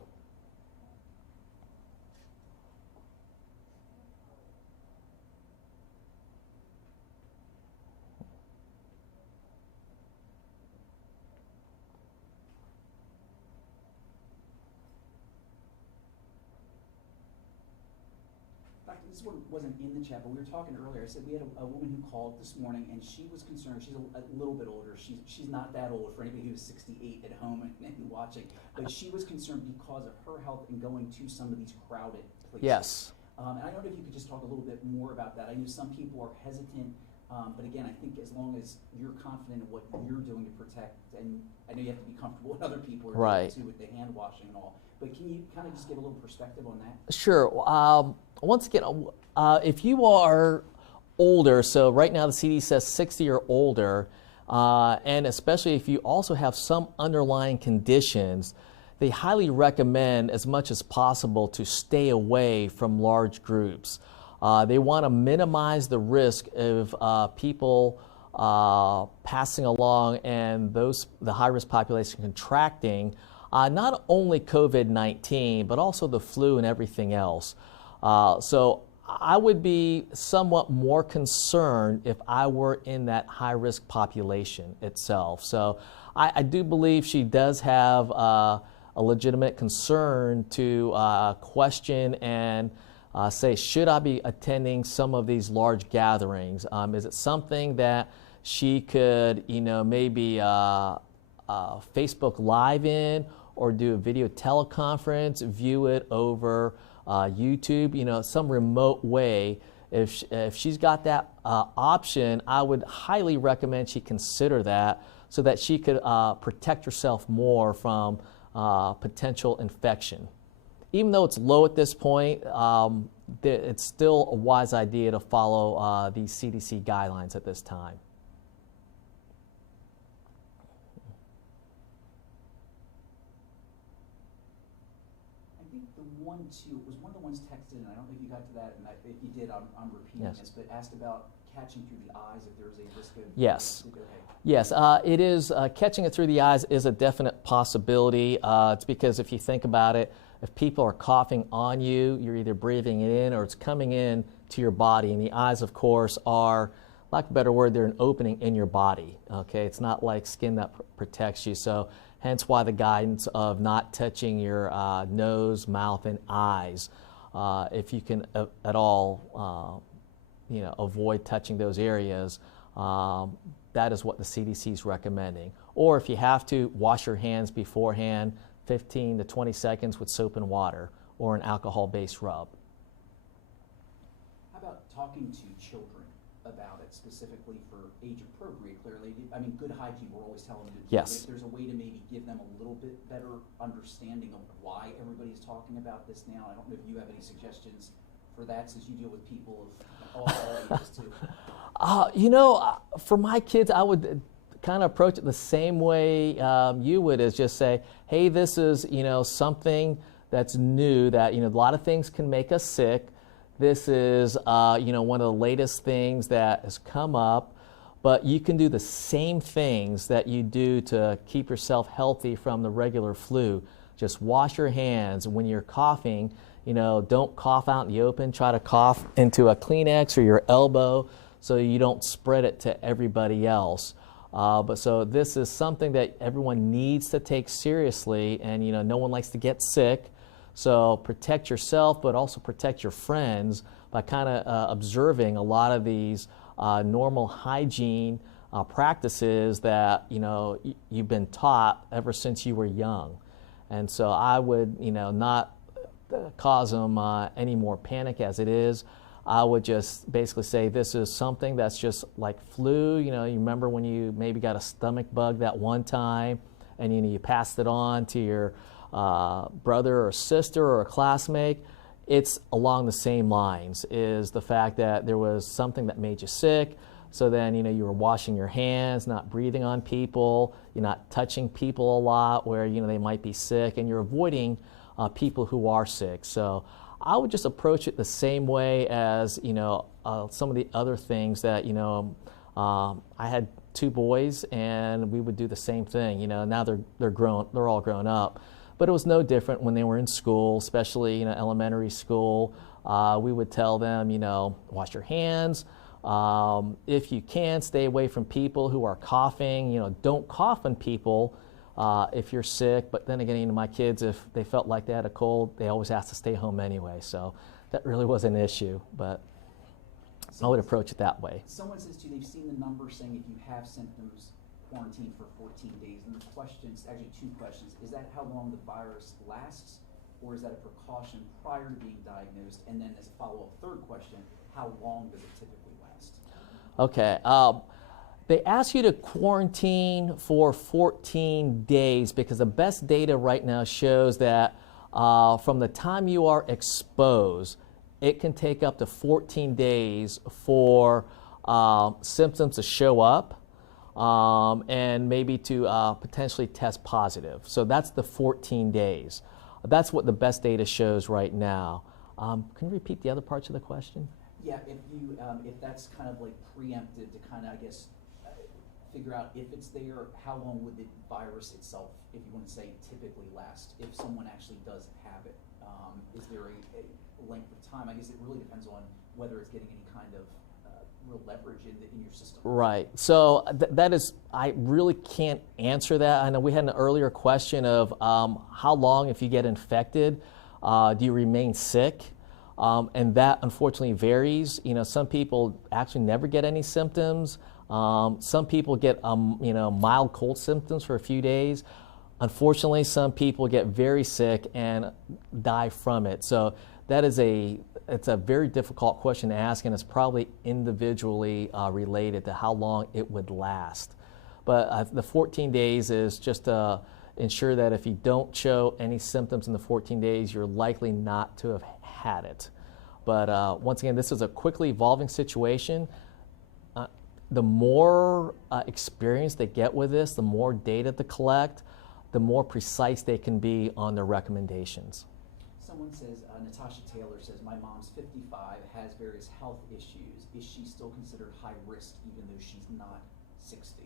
This one wasn't in the chat, but we were talking earlier. I said we had a woman who called this morning, and she was concerned. She's a little bit older. She's not that old for anybody who's 68 at home and watching, but she was concerned because of her health and going to some of these crowded places. Yes. And I don't know if you could just talk a little bit more about that. I know some people are hesitant, but again, I think as long as you're confident in what you're doing to protect, and I know you have to be comfortable with other people are doing too with the hand washing and all, but can you kind of just give a little perspective on that? Sure. Once again, if you are older, so right now the CDC says 60 or older, and especially if you also have some underlying conditions, they highly recommend as much as possible to stay away from large groups. They want to minimize the risk of people passing along and the high-risk population contracting not only COVID-19, but also the flu and everything else. So I would be somewhat more concerned if I were in that high-risk population itself. So I do believe she does have a legitimate concern to question and say, should I be attending some of these large gatherings? Is it something that she could, maybe Facebook Live in, or do a video teleconference, view it over YouTube, some remote way? If she's got that option, I would highly recommend she consider that so that she could protect herself more from potential infection. Even though it's low at this point, it's still a wise idea to follow these CDC guidelines at this time. It was one of the ones texted, and I don't know if you got to that, and if you did, I'm repeating Yes. this, but asked about catching through the eyes if there's a risk of... Yes. Okay. Yes, it is, catching it through the eyes is a definite possibility. It's because if you think about it, if people are coughing on you, you're either breathing it in or it's coming in to your body. And the eyes, of course, are, lack of a better word, they're an opening in your body. Okay, it's not like skin that protects you. So hence why the guidance of not touching your nose, mouth, and eyes. If you can at all, avoid touching those areas, that is what the CDC is recommending. Or if you have to, wash your hands beforehand, 15 to 20 seconds with soap and water, or an alcohol-based rub. How about talking to children about it, specifically for age appropriate, clearly? I mean, good hygiene, we're always telling them to do. Yes. But if there's a way to maybe give them a little bit better understanding of why everybody's talking about this now, I don't know if you have any suggestions for that, since you deal with people of all ages too. For my kids, I would kind of approach it the same way you would, is just say, hey, this is, something that's new, that, a lot of things can make us sick. This is, one of the latest things that has come up, but you can do the same things that you do to keep yourself healthy from the regular flu. Just wash your hands. When you're coughing, don't cough out in the open. Try to cough into a Kleenex or your elbow so you don't spread it to everybody else. So this is something that everyone needs to take seriously, and no one likes to get sick. So protect yourself, but also protect your friends by kind of observing a lot of these normal hygiene practices that you've been taught ever since you were young. And so I would not cause them any more panic as it is. I would just basically say this is something that's just like flu. You remember when you maybe got a stomach bug that one time, and you passed it on to your brother or sister or a classmate. It's along the same lines, is the fact that there was something that made you sick. So then, you were washing your hands, not breathing on people, you're not touching people a lot where, they might be sick, and you're avoiding people who are sick. So I would just approach it the same way as, some of the other things that, I had 2 boys, and we would do the same thing. Now they're all grown up. But it was no different when they were in school, especially, elementary school. We would tell them, wash your hands. If you can, stay away from people who are coughing. Don't cough on people if you're sick. But then again, my kids, if they felt like they had a cold, they always asked to stay home anyway. So that really was an issue. But I would approach it that way. Someone says to you, they've seen the number saying if you have symptoms, quarantine for 14 days. And the questions, actually 2 questions. Is that how long the virus lasts, or is that a precaution prior to being diagnosed? And then as a follow-up, 3rd question, how long does it typically last? Okay. They ask you to quarantine for 14 days because the best data right now shows that from the time you are exposed, it can take up to 14 days for symptoms to show up and maybe to potentially test positive. So that's the 14 days. That's what the best data shows right now. Can you repeat the other parts of the question? Yeah, if that's kind of like preempted to kind of, I guess, figure out if it's there, how long would the virus itself, if you want to say, typically last, if someone actually does have it? Is there a length of time? I guess it really depends on whether it's getting any kind of real leverage in your system. Right. So that is, I really can't answer that. I know we had an earlier question of how long, if you get infected, do you remain sick? And that unfortunately varies. You know, some people actually never get any symptoms. Some people get mild cold symptoms for a few days. Unfortunately, some people get very sick and die from it. So that is it's a very difficult question to ask, and it's probably individually related to how long it would last. But the 14 days is just to ensure that if you don't show any symptoms in the 14 days, you're likely not to have had it. But once again, this is a quickly evolving situation. The more experience they get with this, the more data to collect, the more precise they can be on their recommendations. Someone says, Natasha Taylor says, my mom's 55, has various health issues. Is she still considered high risk even though she's not 60?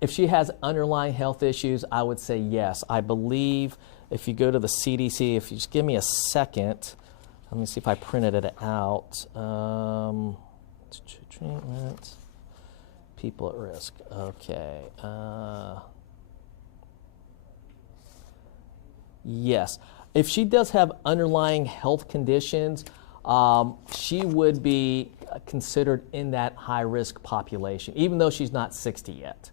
If she has underlying health issues, I would say yes. I believe if you go to the CDC, if you just give me a second, let me see if I printed it out. Treatment, people at risk. Okay. Yes. If she does have underlying health conditions, she would be considered in that high-risk population, even though she's not 60 yet.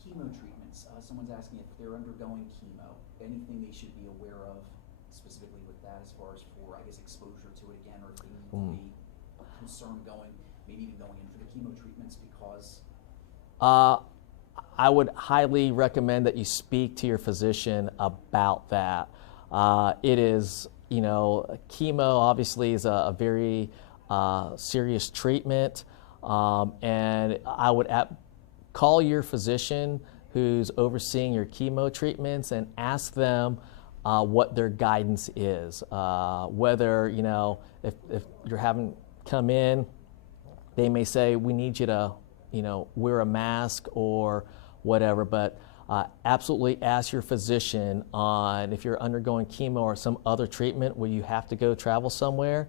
Chemo treatments. Someone's asking if they're undergoing chemo, anything they should be aware of specifically with that as far as for, I guess, exposure to it again, or if they need to be concerned going, maybe even going in for the chemo treatments because... I would highly recommend that you speak to your physician about that. It is, chemo obviously is a very serious treatment, and I would call your physician who's overseeing your chemo treatments and ask them what their guidance is. Whether, if you're having come in, they may say, we need you to, wear a mask or whatever, but absolutely ask your physician on if you're undergoing chemo or some other treatment where you have to go travel somewhere,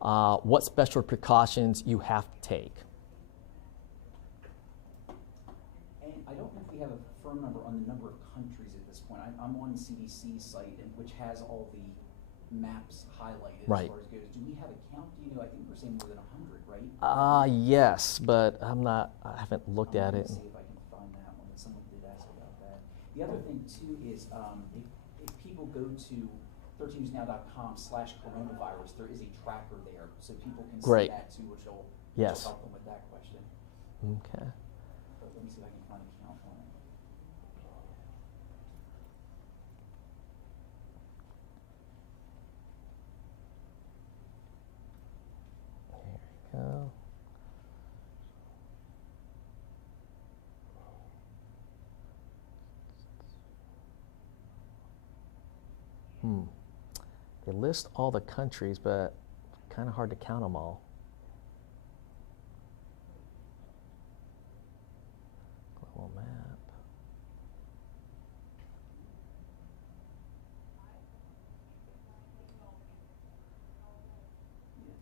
what special precautions you have to take. And I don't know if we have a firm number on the number of countries at this point. I'm on CDC's site, which has all the maps highlighted right. As far as goes. Do we have a count? Do you know? I think we're saying more than 100, right? Yes, but I haven't looked at it. See if I can find that one. Someone did ask about that. The other thing too is if people go to 13newsnow.com/coronavirus, there is a tracker there, so people can see that too, which will help them with that question. Okay. But let me see if I can find a count on it. Go. They list all the countries, but kind of hard to count them all. Global map.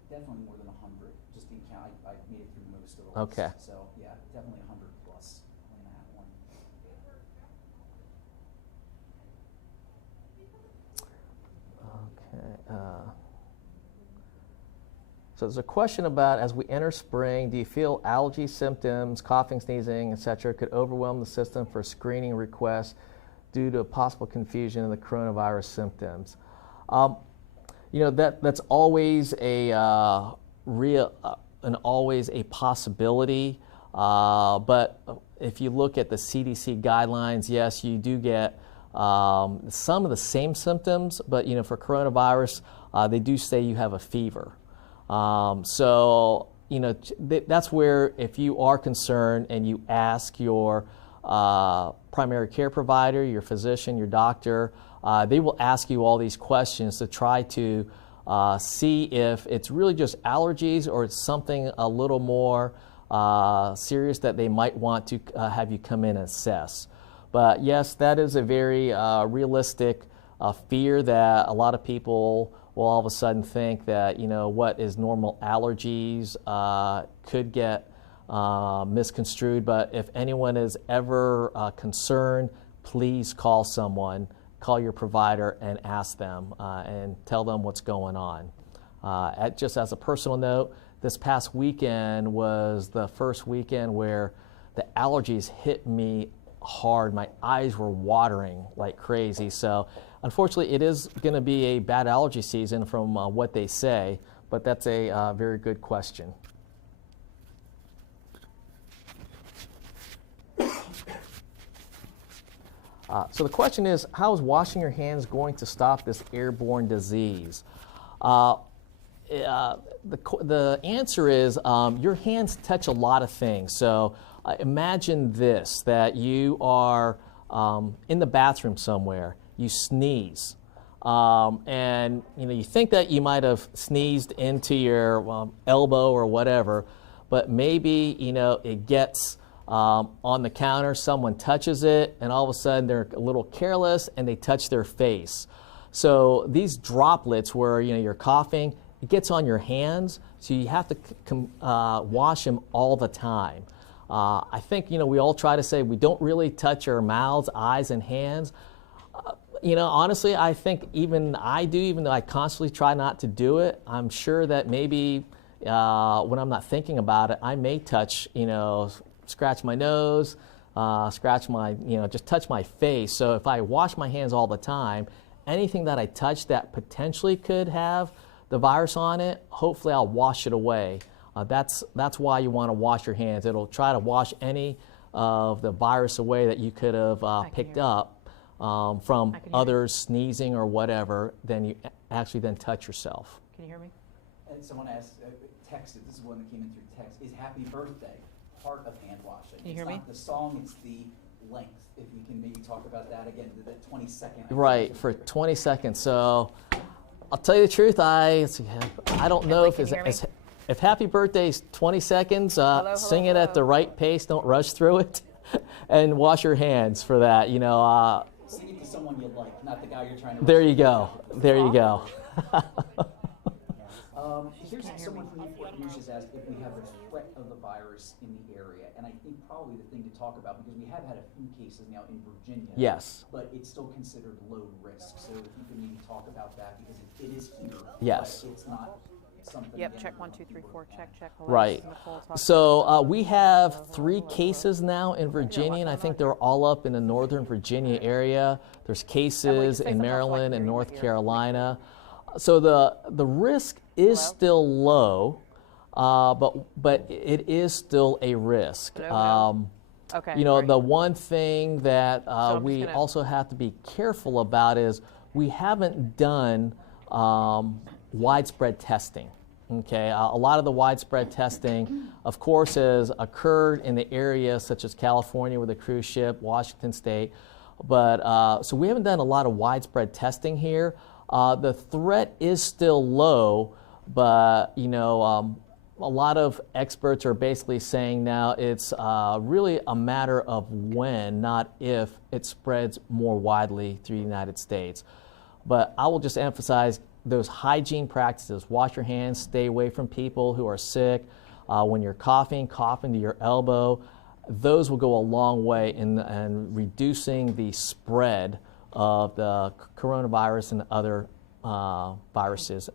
Definitely more than 100. Just in count, I made it through most of the list. Okay. So yeah, definitely 100 plus on that one. Okay. So there's a question about, as we enter spring, do you feel allergy symptoms, coughing, sneezing, etc., could overwhelm the system for screening requests due to a possible confusion of the coronavirus symptoms? That's always always a possibility. But if you look at the CDC guidelines, yes, you do get some of the same symptoms, but for coronavirus, they do say you have a fever. That's where if you are concerned and you ask your primary care provider, your physician, your doctor, they will ask you all these questions to try to see if it's really just allergies or it's something a little more serious that they might want to have you come in and assess. But yes, that is a very realistic fear that a lot of people will all of a sudden think that, what is normal allergies could get misconstrued. But if anyone is ever concerned, please call someone, call your provider and ask them and tell them what's going on. Just as a personal note, this past weekend was the first weekend where the allergies hit me hard. My eyes were watering like crazy. So unfortunately, it is going to be a bad allergy season from what they say, but that's a very good question. So the question is, how is washing your hands going to stop this airborne disease? The answer is your hands touch a lot of things. So imagine this, that you are in the bathroom somewhere, you sneeze, and you think that you might have sneezed into your elbow or whatever, but maybe it gets on the counter, someone touches it, and all of a sudden they're a little careless and they touch their face. So these droplets where you're coughing, it gets on your hands, so you have to wash them all the time. I think we all try to say we don't really touch our mouths, eyes, and hands. Honestly, I think even I do, even though I constantly try not to do it. I'm sure that maybe when I'm not thinking about it, I may touch, scratch my nose, scratch my, just touch my face. So if I wash my hands all the time, anything that I touch that potentially could have the virus on it, hopefully I'll wash it away. That's why you want to wash your hands. It'll try to wash any of the virus away that you could have picked up from others sneezing or whatever. Then you actually then touch yourself. Can you hear me? And someone asked, texted, this is one that came in through text, is happy birthday part of hand washing? Can you hear me? It's not the song, it's the length. If you can maybe talk about that again, the 20-second. Right, for 20 seconds. So I'll tell you the truth, I don't know if happy birthday is 20 seconds, sing it at the right pace, don't rush through it, and wash your hands for that. Sing it to someone you like, not the guy you're trying to. There you go. There you go. Here's someone from Newport News just asked if we have a threat of the virus in the area, and I think probably the thing to talk about, because we have had a few cases now in Virginia. Yes. But it's still considered low risk. So if you can maybe talk about that, because it is here. Yes. But it's not something. Yep, check 1, 2, 3, 4, check. Right. So we have 3 cases now in Virginia, and I think they're all up in the Northern Virginia area. There's cases in Maryland and North Carolina. So the risk is still low, but it is still a risk. Okay. The one thing that we also have to be careful about is we haven't done widespread testing. Okay, a lot of the widespread testing, of course, has occurred in the areas such as California with a cruise ship, Washington State, but so we haven't done a lot of widespread testing here. The threat is still low, but a lot of experts are basically saying now it's really a matter of when, not if, it spreads more widely through the United States. But I will just emphasize those hygiene practices. Wash your hands, stay away from people who are sick. When you're coughing to your elbow, those will go a long way in reducing the spread of the coronavirus and other viruses.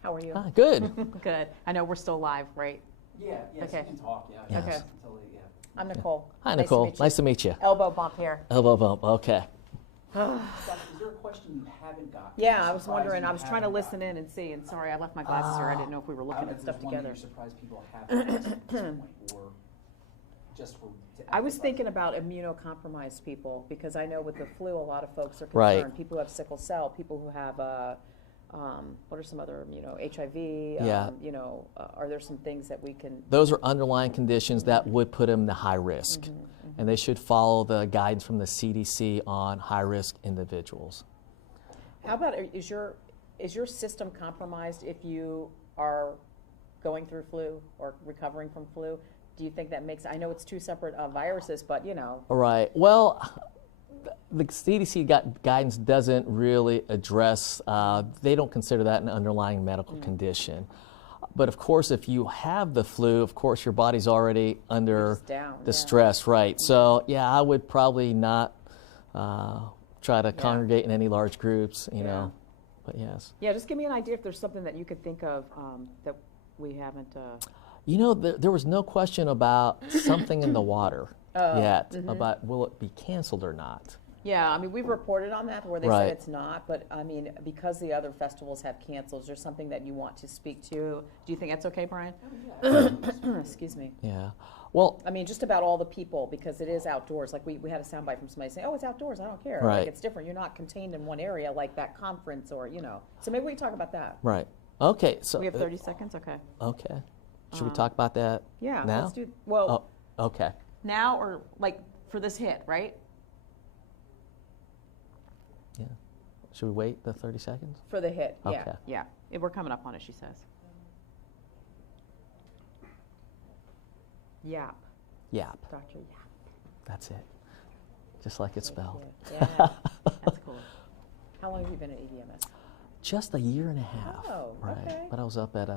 How are you? Good. Good. I know we're still live, right? Yeah, yes, Okay. you can talk, yeah. Yes. Okay. Totally, yeah. I'm Nicole. Hi, Nicole. Nice Nice to meet you. Elbow bump here. Elbow bump. Okay. Scott, is there a question you haven't gotten? Yeah, I was Surprised wondering. you I was trying to haven't listen gotten? in and see, and sorry, I left my glasses here. I didn't know if we were I don't looking know at if stuff there's one that together. you're surprised people haven't asked at this point, or just for. I was thinking about immunocompromised people, because I know with the flu, a lot of folks are concerned. Right. People who have sickle cell, people who have, what are some other, HIV? Yeah. Are there some things that we can? Those are underlying conditions that would put them to high risk. And they should follow the guidance from the CDC on high-risk individuals. How about, is your system compromised if you are going through flu or recovering from flu? Do you think that makes, I know it's two separate viruses, but All right. Well, the CDC guidance doesn't really address, they don't consider that an underlying medical condition. But of course, if you have the flu, of course, your body's already under the stress, right? So, yeah, I would probably not try to congregate in any large groups, you know, but yes. Yeah, just give me an idea if there's something that you could think of that we haven't. You know, there was no question about something in the water yet, about will it be canceled or not. Yeah, I mean, we've reported on that where they Right. said it's not, but I mean, because the other festivals have canceled, is there something that you want to speak to? Do you think that's okay, Brian? Excuse me. Yeah. Well, I mean, just about all the people, because it is outdoors. Like we had a soundbite from somebody saying, "Oh, it's outdoors. I don't care." Right. Like it's different. You're not contained in one area like that conference, or So maybe we can talk about that. right. Okay. So We have 30 seconds. Okay. Okay. Should we talk about that Yeah. now? Let's do. Well, Oh, okay. now or like for this hit, right? Yeah. Should we wait the 30 seconds? For the hit. Yeah. Okay. Yeah. We're coming up on it. She says. Yap. Yap. Dr. Yap. That's it. Just like it's spelled. Yeah. That's cool. How long have you been at ADMS? Just a year and a half. Oh, right. okay. But I was up at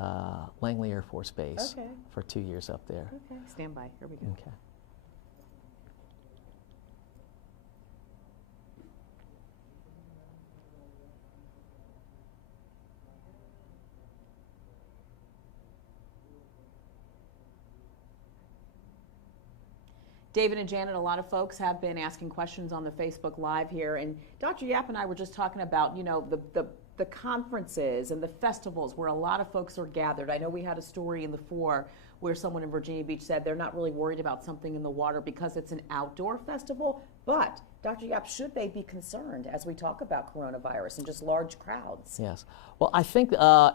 Langley Air Force Base Okay. for 2 years up there. Okay. Stand by. Here we go. Okay. David and Janet, a lot of folks have been asking questions on the Facebook Live here, and Dr. Yap and I were just talking about, the conferences and the festivals where a lot of folks are gathered. I know we had a story in the 4 where someone in Virginia Beach said they're not really worried about something in the water because it's an outdoor festival, but Dr. Yap, should they be concerned as we talk about coronavirus and just large crowds? Yes. Well, I think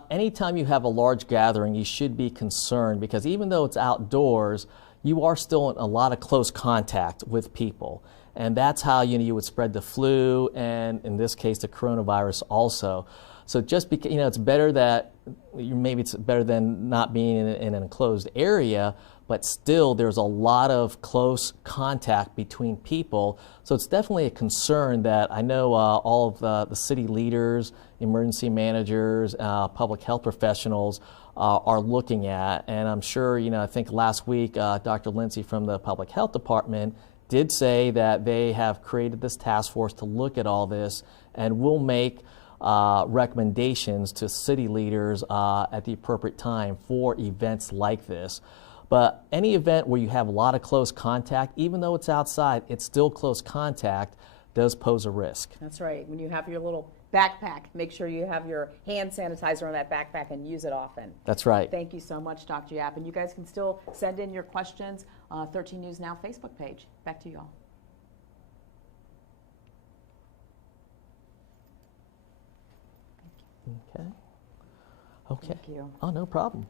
anytime you have a large gathering, you should be concerned because even though it's outdoors, you are still in a lot of close contact with people. And that's how you would spread the flu and, in this case, the coronavirus also. So just because, it's better that, maybe it's better than not being in an enclosed area, but still there's a lot of close contact between people. So it's definitely a concern that I know all of the city leaders, emergency managers, public health professionals are looking at. And I'm sure, I think last week, Dr. Lindsay from the Public Health Department did say that they have created this task force to look at all this and will make recommendations to city leaders at the appropriate time for events like this. But any event where you have a lot of close contact, even though it's outside, it's still close contact, does pose a risk. That's right. When you have your little backpack, make sure you have your hand sanitizer on that backpack and use it often. That's right. Thank you so much, Dr. Yap. And you guys can still send in your questions, 13 News Now Facebook page. Back to you all. Okay. Okay. Thank you. Oh, no problem.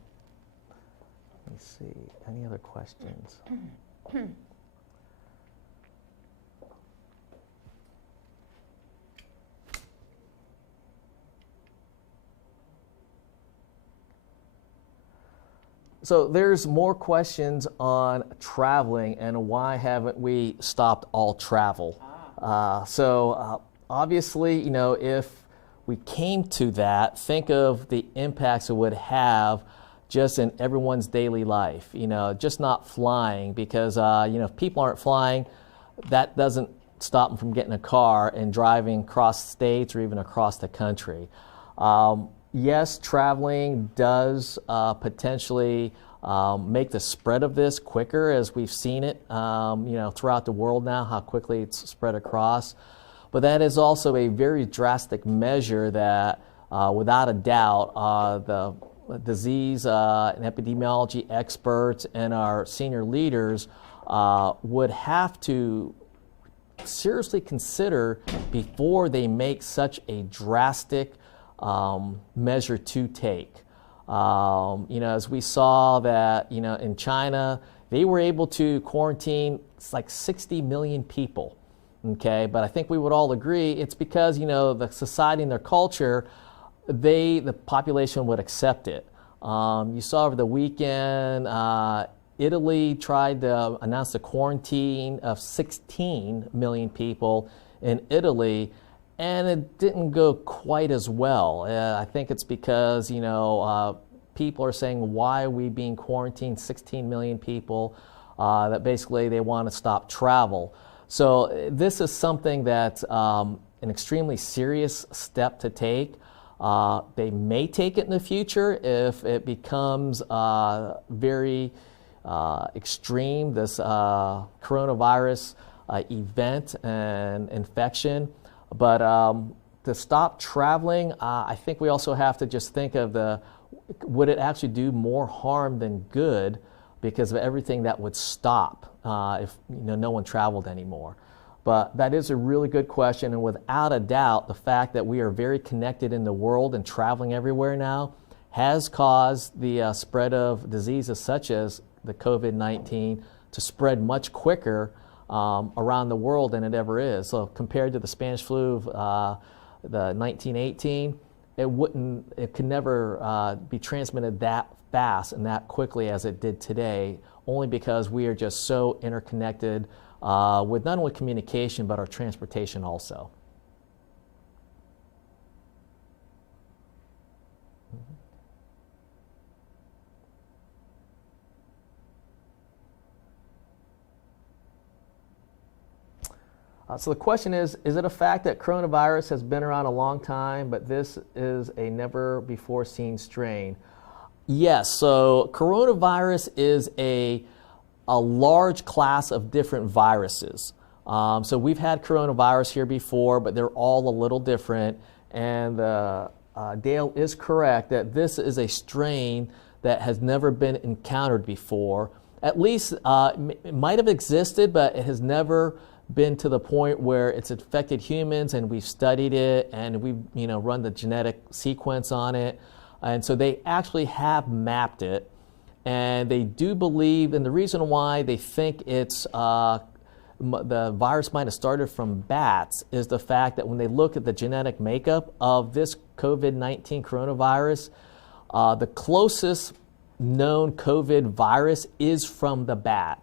Let me see. Any other questions? So there's more questions on traveling and why haven't we stopped all travel? Obviously, if we came to that, think of the impacts it would have just in everyone's daily life, just not flying because, if people aren't flying, that doesn't stop them from getting a car and driving across states or even across the country. Yes, traveling does potentially make the spread of this quicker, as we've seen it, throughout the world now, how quickly it's spread across. But that is also a very drastic measure that, without a doubt, the disease and epidemiology experts and our senior leaders would have to seriously consider before they make such a drastic measure to take. As we saw that, in China, they were able to quarantine like 60 million people. Okay, but I think we would all agree it's because, the society and their culture, the population would accept it. You saw over the weekend, Italy tried to announce the quarantine of 16 million people in Italy, and it didn't go quite as well. I think it's because, people are saying, why are we being quarantined, 16 million people, that basically they want to stop travel. So this is something that's an extremely serious step to take. They may take it in the future if it becomes very extreme, this coronavirus event and infection. But to stop traveling, I think we also have to just think of would it actually do more harm than good because of everything that would stop if no one traveled anymore. But that is a really good question, and without a doubt, the fact that we are very connected in the world and traveling everywhere now has caused the spread of diseases such as the COVID-19 to spread much quicker around the world than it ever is. So compared to the Spanish flu of the 1918, it could never be transmitted that fast and that quickly as it did today, only because we are just so interconnected with not only communication but our transportation also. So the question is it a fact that coronavirus has been around a long time, but this is a never-before-seen strain? Yes, so coronavirus is a large class of different viruses. So we've had coronavirus here before, but they're all a little different. And Dale is correct that this is a strain that has never been encountered before. At least it might have existed, but it has never been to the point where it's infected humans, and we've studied it and we've run the genetic sequence on it. And so they actually have mapped it. And they do believe, and the reason why they think it's the virus might have started from bats is the fact that when they look at the genetic makeup of this COVID-19 coronavirus, the closest known COVID virus is from the bat.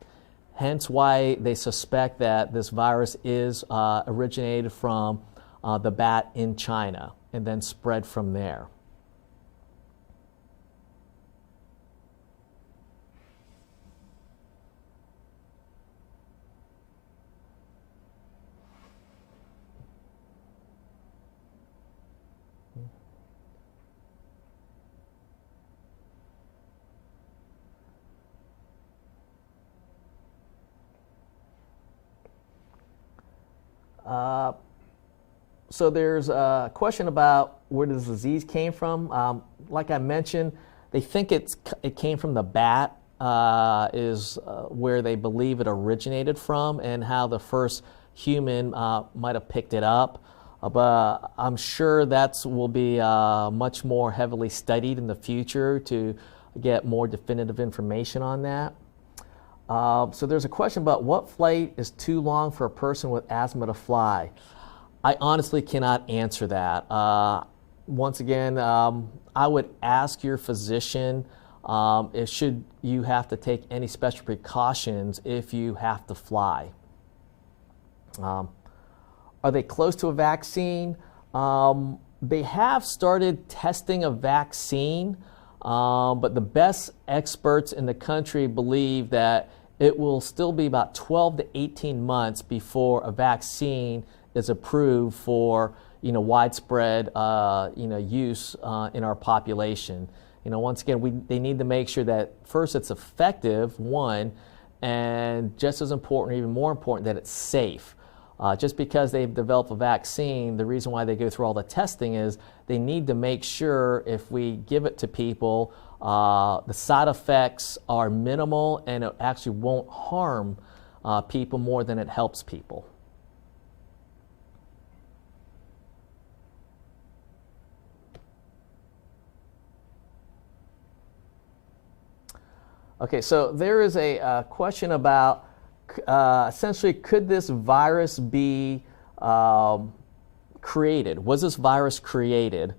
Hence why they suspect that this virus is originated from the bat in China and then spread from there. So there's a question about where the disease came from. Like I mentioned, they think it came from the bat, is where they believe it originated from, and how the first human might have picked it up. But I'm sure that will be much more heavily studied in the future to get more definitive information on that. So there's a question about what flight is too long for a person with asthma to fly. I honestly cannot answer that. Once again, I would ask your physician if should you have to take any special precautions if you have to fly. Are they close to a vaccine? They have started testing a vaccine, but the best experts in the country believe that it will still be about 12 to 18 months before a vaccine is approved for widespread use in our population. Once again, they need to make sure that first it's effective, one, and just as important, or even more important, that it's safe. Just because they've developed a vaccine, the reason why they go through all the testing is they need to make sure if we give it to people, the side effects are minimal and it actually won't harm people more than it helps people. Okay, so there is a question about essentially, could this virus be created? Was this virus created?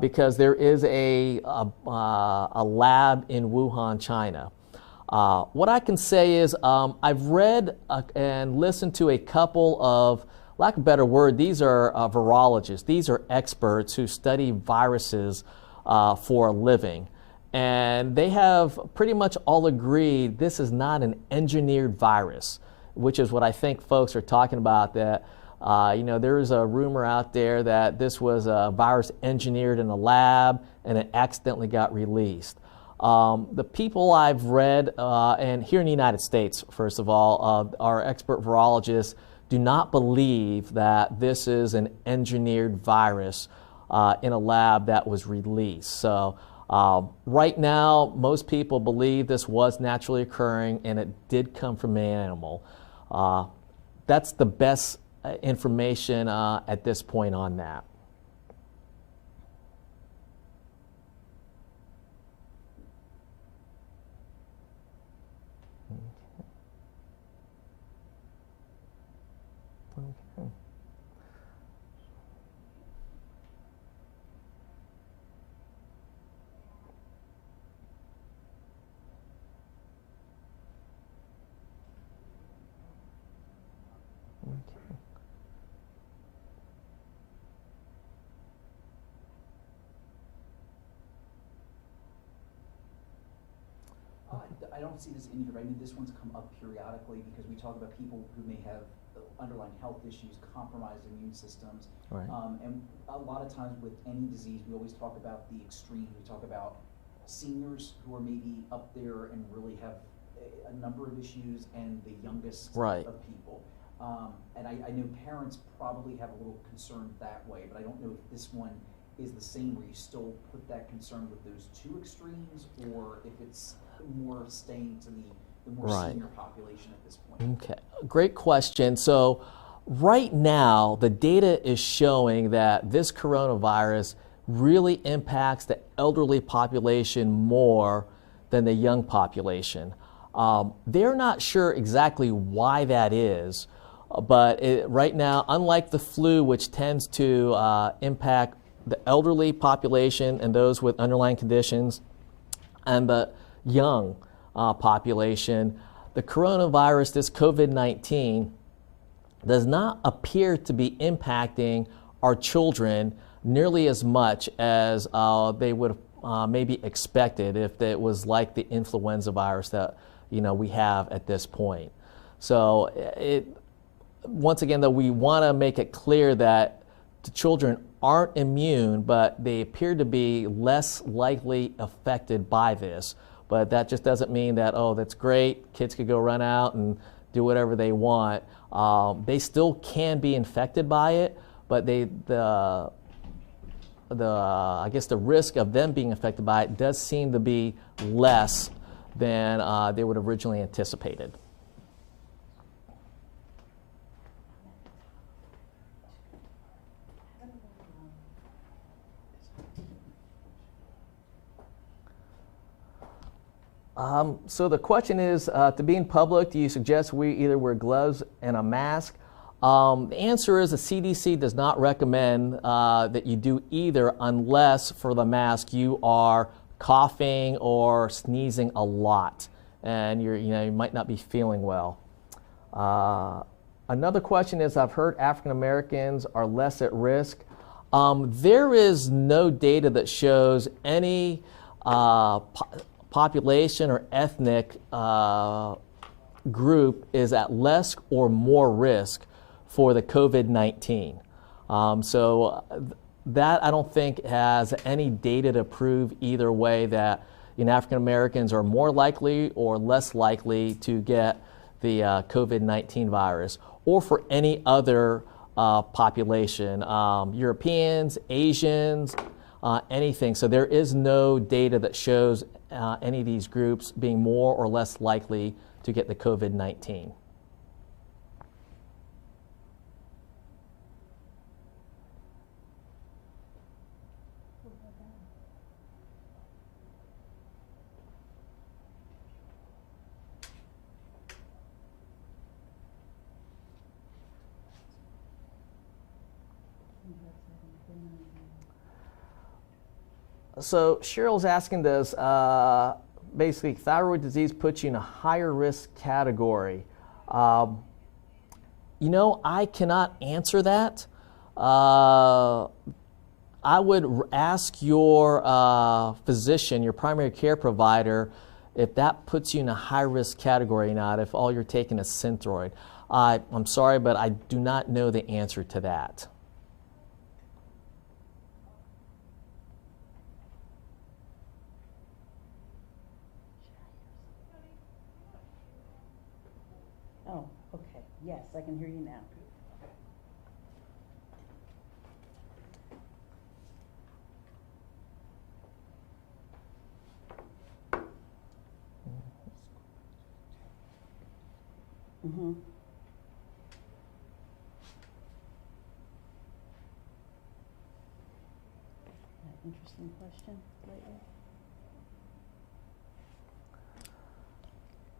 Because there is a lab in Wuhan, China. What I can say is I've read and listened to a couple of, lack of a better word, these are virologists. These are experts who study viruses for a living. And they have pretty much all agreed this is not an engineered virus, which is what I think folks are talking about, that there is a rumor out there that this was a virus engineered in a lab and it accidentally got released. The people I've read, and here in the United States, first of all, our expert virologists do not believe that this is an engineered virus in a lab that was released. So right now, most people believe this was naturally occurring and it did come from an animal. That's the best information at this point on that. Okay. I don't see this in here, but I know this one's come up periodically because we talk about people who may have underlying health issues, compromised immune systems. Right. And a lot of times with any disease, we always talk about the extreme. We talk about seniors who are maybe up there and really have a number of issues, and the youngest Right. of people. And I know parents probably have a little concern that way, but I don't know if this one is the same, where you still put that concern with those two extremes, or if it's more staying to the more Right. senior population at this point. Okay, great question. So right now, the data is showing that this coronavirus really impacts the elderly population more than the young population. They're not sure exactly why that is, but right now, unlike the flu, which tends to impact the elderly population and those with underlying conditions, and the young population, the coronavirus, this COVID-19, does not appear to be impacting our children nearly as much as they would have maybe expected if it was like the influenza virus that we have at this point. So once again, though, we want to make it clear that the children aren't immune, but they appear to be less likely affected by this. But that just doesn't mean that, oh, that's great, kids could go run out and do whatever they want. They still can be infected by it, but I guess the risk of them being affected by it does seem to be less than they would have originally anticipated. So the question is, to be in public, do you suggest we either wear gloves and a mask? The answer is the CDC does not recommend that you do either, unless for the mask you are coughing or sneezing a lot and you might not be feeling well. Another question is, I've heard African Americans are less at risk. There is no data that shows any population or ethnic group is at less or more risk for the COVID-19. So that I don't think has any data to prove either way that African Americans are more likely or less likely to get the COVID-19 virus, or for any other population, Europeans, Asians, anything. So there is no data that shows any of these groups being more or less likely to get the COVID-19. So Cheryl's asking this, basically thyroid disease puts you in a higher risk category. You know, I cannot answer that. I would ask your physician, your primary care provider, if that puts you in a high-risk category or not, if all you're taking is Synthroid. I'm sorry, but I do not know the answer to that. Oh, okay. Yes, I can hear you now. Mm-hmm. Interesting question lately.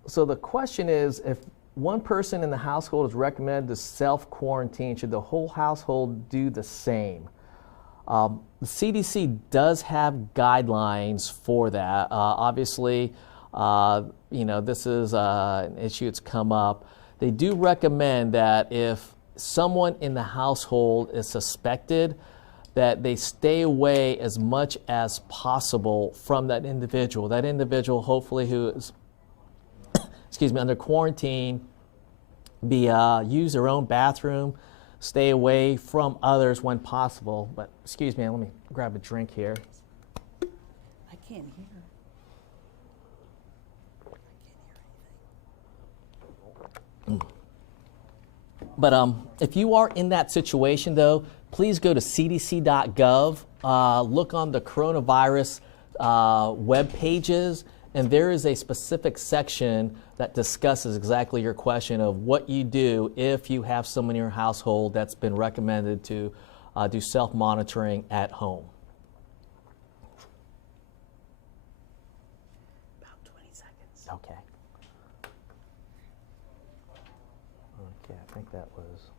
So the question is, if one person in the household is recommended to self-quarantine, should the whole household do the same? The CDC does have guidelines for that. Obviously, you know, this is an issue that's come up. They do recommend that if someone in the household is suspected, that they stay away as much as possible from that individual. That individual, hopefully, who is, excuse me, under quarantine, use their own bathroom, stay away from others when possible. But excuse me, let me grab a drink here. I can't hear. But if you are in that situation, though, please go to cdc.gov, look on the coronavirus web pages, and there is a specific section that discusses exactly your question of what you do if you have someone in your household that's been recommended to do self-monitoring at home. About 20 seconds. Okay. Okay, I think that was.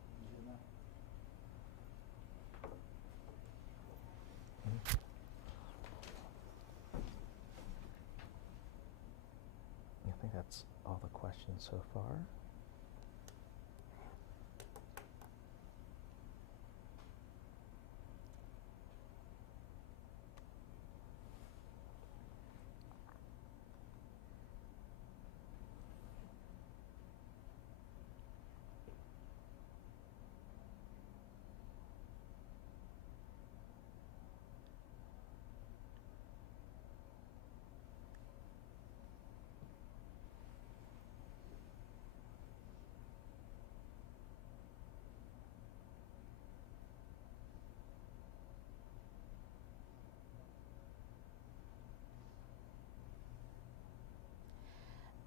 I think that's all the questions so far.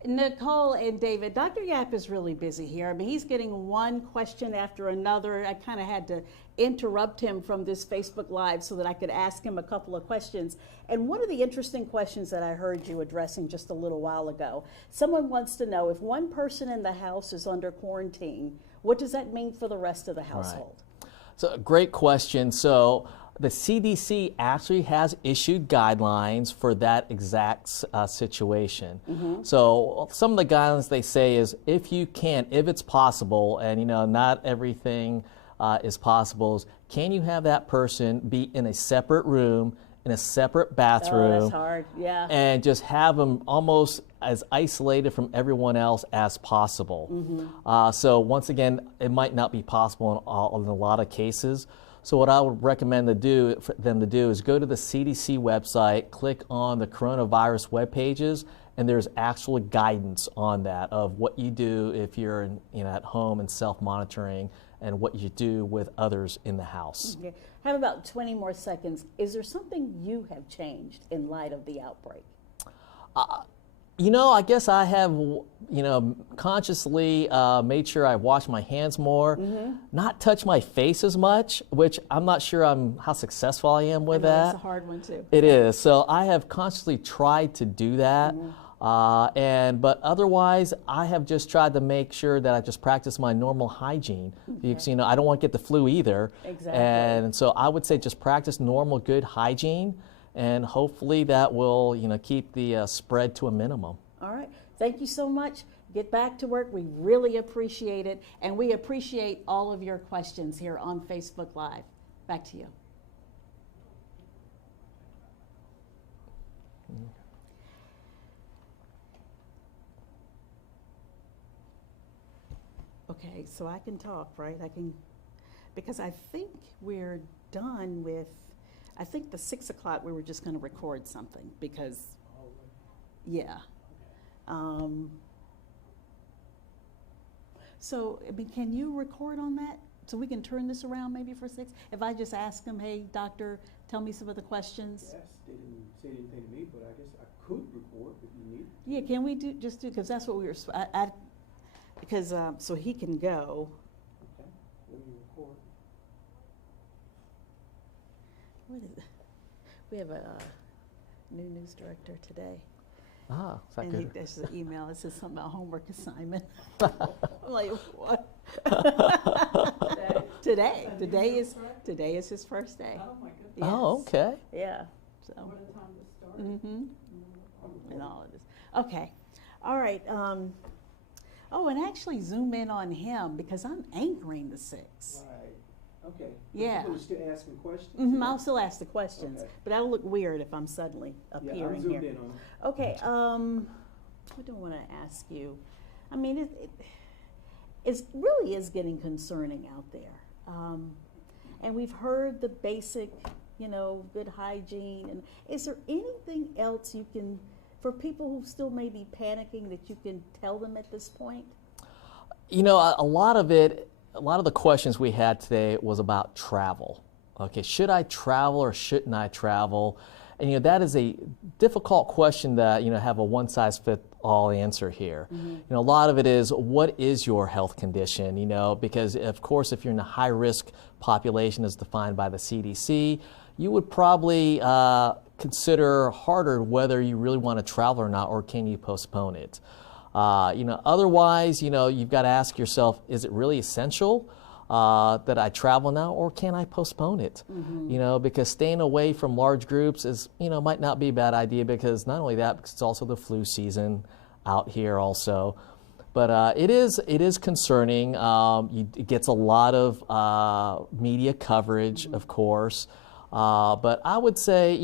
Nicole and David, Dr. Yap is really busy here. I mean, he's getting one question after another. I kind of had to interrupt him from this Facebook Live so that I could ask him a couple of questions. And one of the interesting questions that I heard you addressing just a little while ago, someone wants to know, if one person in the house is under quarantine, what does that mean for the rest of the household? Right. So, great question. So, the CDC actually has issued guidelines for that exact situation. Mm-hmm. So some of the guidelines they say is if you can, if it's possible, and you know not everything is possible, is can you have that person be in a separate room, in a separate bathroom? Oh, that's hard, yeah. And just have them almost as isolated from everyone else as possible. Mm-hmm. So once again, it might not be possible in a lot of cases. So what I would recommend for them to do is go to the CDC website, click on the coronavirus web pages, and there's actual guidance on that of what you do if you're at home and self-monitoring, and what you do with others in the house. Okay. I have about 20 more seconds. Is there something you have changed in light of the outbreak? I guess I have, consciously made sure I wash my hands more, not touch my face as much, which I'm not sure how successful I am with that. That's a hard one too. It is. So I have consciously tried to do that. But otherwise, I have just tried to make sure that I just practice my normal hygiene. Okay. Because, I don't want to get the flu either. Exactly. And so I would say just practice normal, good hygiene. and hopefully that will, keep the spread to a minimum. All right. Thank you so much. Get back to work. We really appreciate it. And we appreciate all of your questions here on Facebook Live. Back to you. Okay, so I can talk, right? Because I think we're done with, I think the 6 o'clock we were just going to record something because, yeah. So, can you record on that? So we can turn this around maybe for 6? If I just ask him, hey, doctor, tell me some of the questions. Yes, they didn't say anything to me, but I guess I could record if you need. Yeah, can we just do, because that's what we were, because, so he can go. Okay, let me record. What is it? We have a new news director today. Ah, is that And good? there's an email, it says something about homework assignment. I'm like, what? Today is his first day. Oh, my goodness. Yes. Oh, okay. Yeah, so. What a time to start. Mm-hmm. And all of this. Okay, all right. Oh, and actually zoom in on him because I'm anchoring the 6. Right, okay. Yeah. People are still asking questions? Mm-hmm. I'll still ask the questions, Okay. but that'll look weird if I'm suddenly Yeah, I'm appearing zoomed here. in on them. Okay, what do I want to ask you? I mean, it really is getting concerning out there. And we've heard the basic, good hygiene. And is there anything else you can, for people who still may be panicking, that you can tell them at this point? A lot of the questions we had today was about travel. Okay, should I travel or shouldn't I travel? And that is a difficult question that have a one-size-fits-all answer here. Mm-hmm. A lot of it is, what is your health condition? Because of course, if you're in a high-risk population as defined by the CDC, you would probably consider harder whether you really want to travel or not, or can you postpone it. Otherwise, you've got to ask yourself, is it really essential that I travel now, or can I postpone it? Mm-hmm. Because staying away from large groups is, might not be a bad idea, because not only that, because it's also the flu season out here also. But it is concerning. It gets a lot of media coverage, of course. But I would say,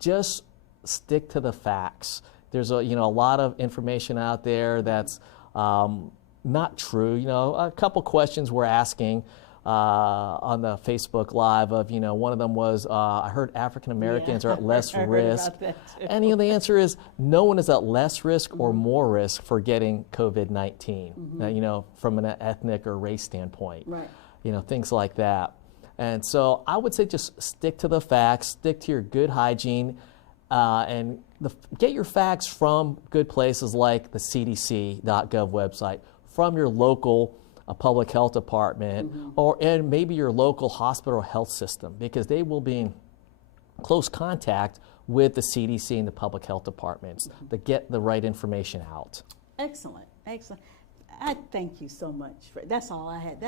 just stick to the facts. There's a lot of information out there that's not true. A couple questions we're asking on the Facebook Live of, one of them was, I heard African Americans are at less I heard risk. about that too. And the answer is no one is at less risk or more risk for getting COVID-19, from an ethnic or race standpoint. Right. Things like that. And so I would say just stick to the facts, stick to your good hygiene, and get your facts from good places like the CDC.gov website, from your local public health department, and maybe your local hospital health system, because they will be in close contact with the CDC and the public health departments to get the right information out. Excellent, excellent. I thank you so much. That's all I had.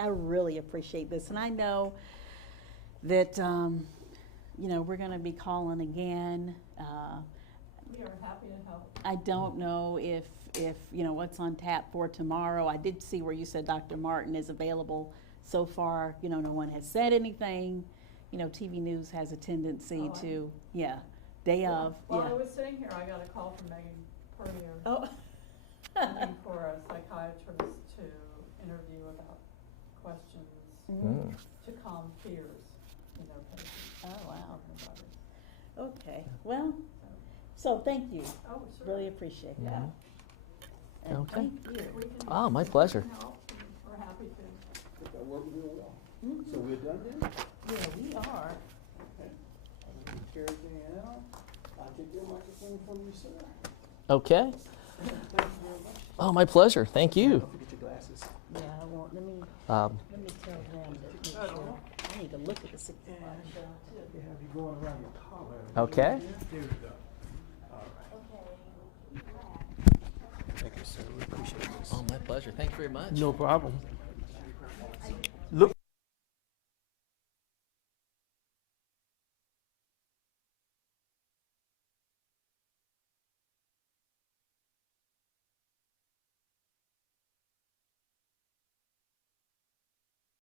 I really appreciate this, and I know that we're going to be calling again. We are happy to help. I don't know if what's on tap for tomorrow. I did see where you said Dr. Martin is available. So far, no one has said anything. TV news has a tendency to, day of. While I was sitting here, I got a call from Megan Purrier. Oh. Looking for a psychiatrist to interview about questions to calm fears in their patients. Oh, wow. Talking about it. Okay. Well, so thank you. Oh, sure. Really appreciate that. Yeah. And Okay. thank you. If we can- Oh, my if we pleasure. can help, we're happy to. That worked real well. So we're done then? Yeah, we are. Okay. I'm gonna take care of everything out. I'll take your microphone from you, sir. Okay. Thank you very much. Oh, my pleasure. Thank you. Don't forget your glasses. Yeah, I won't. Let me tell them to make sure. I need to look at the 65. They have you going around your collar. Okay. There we go. All right. Thank you, sir. We appreciate this. Oh, my pleasure. Thank you very much. No problem. Look.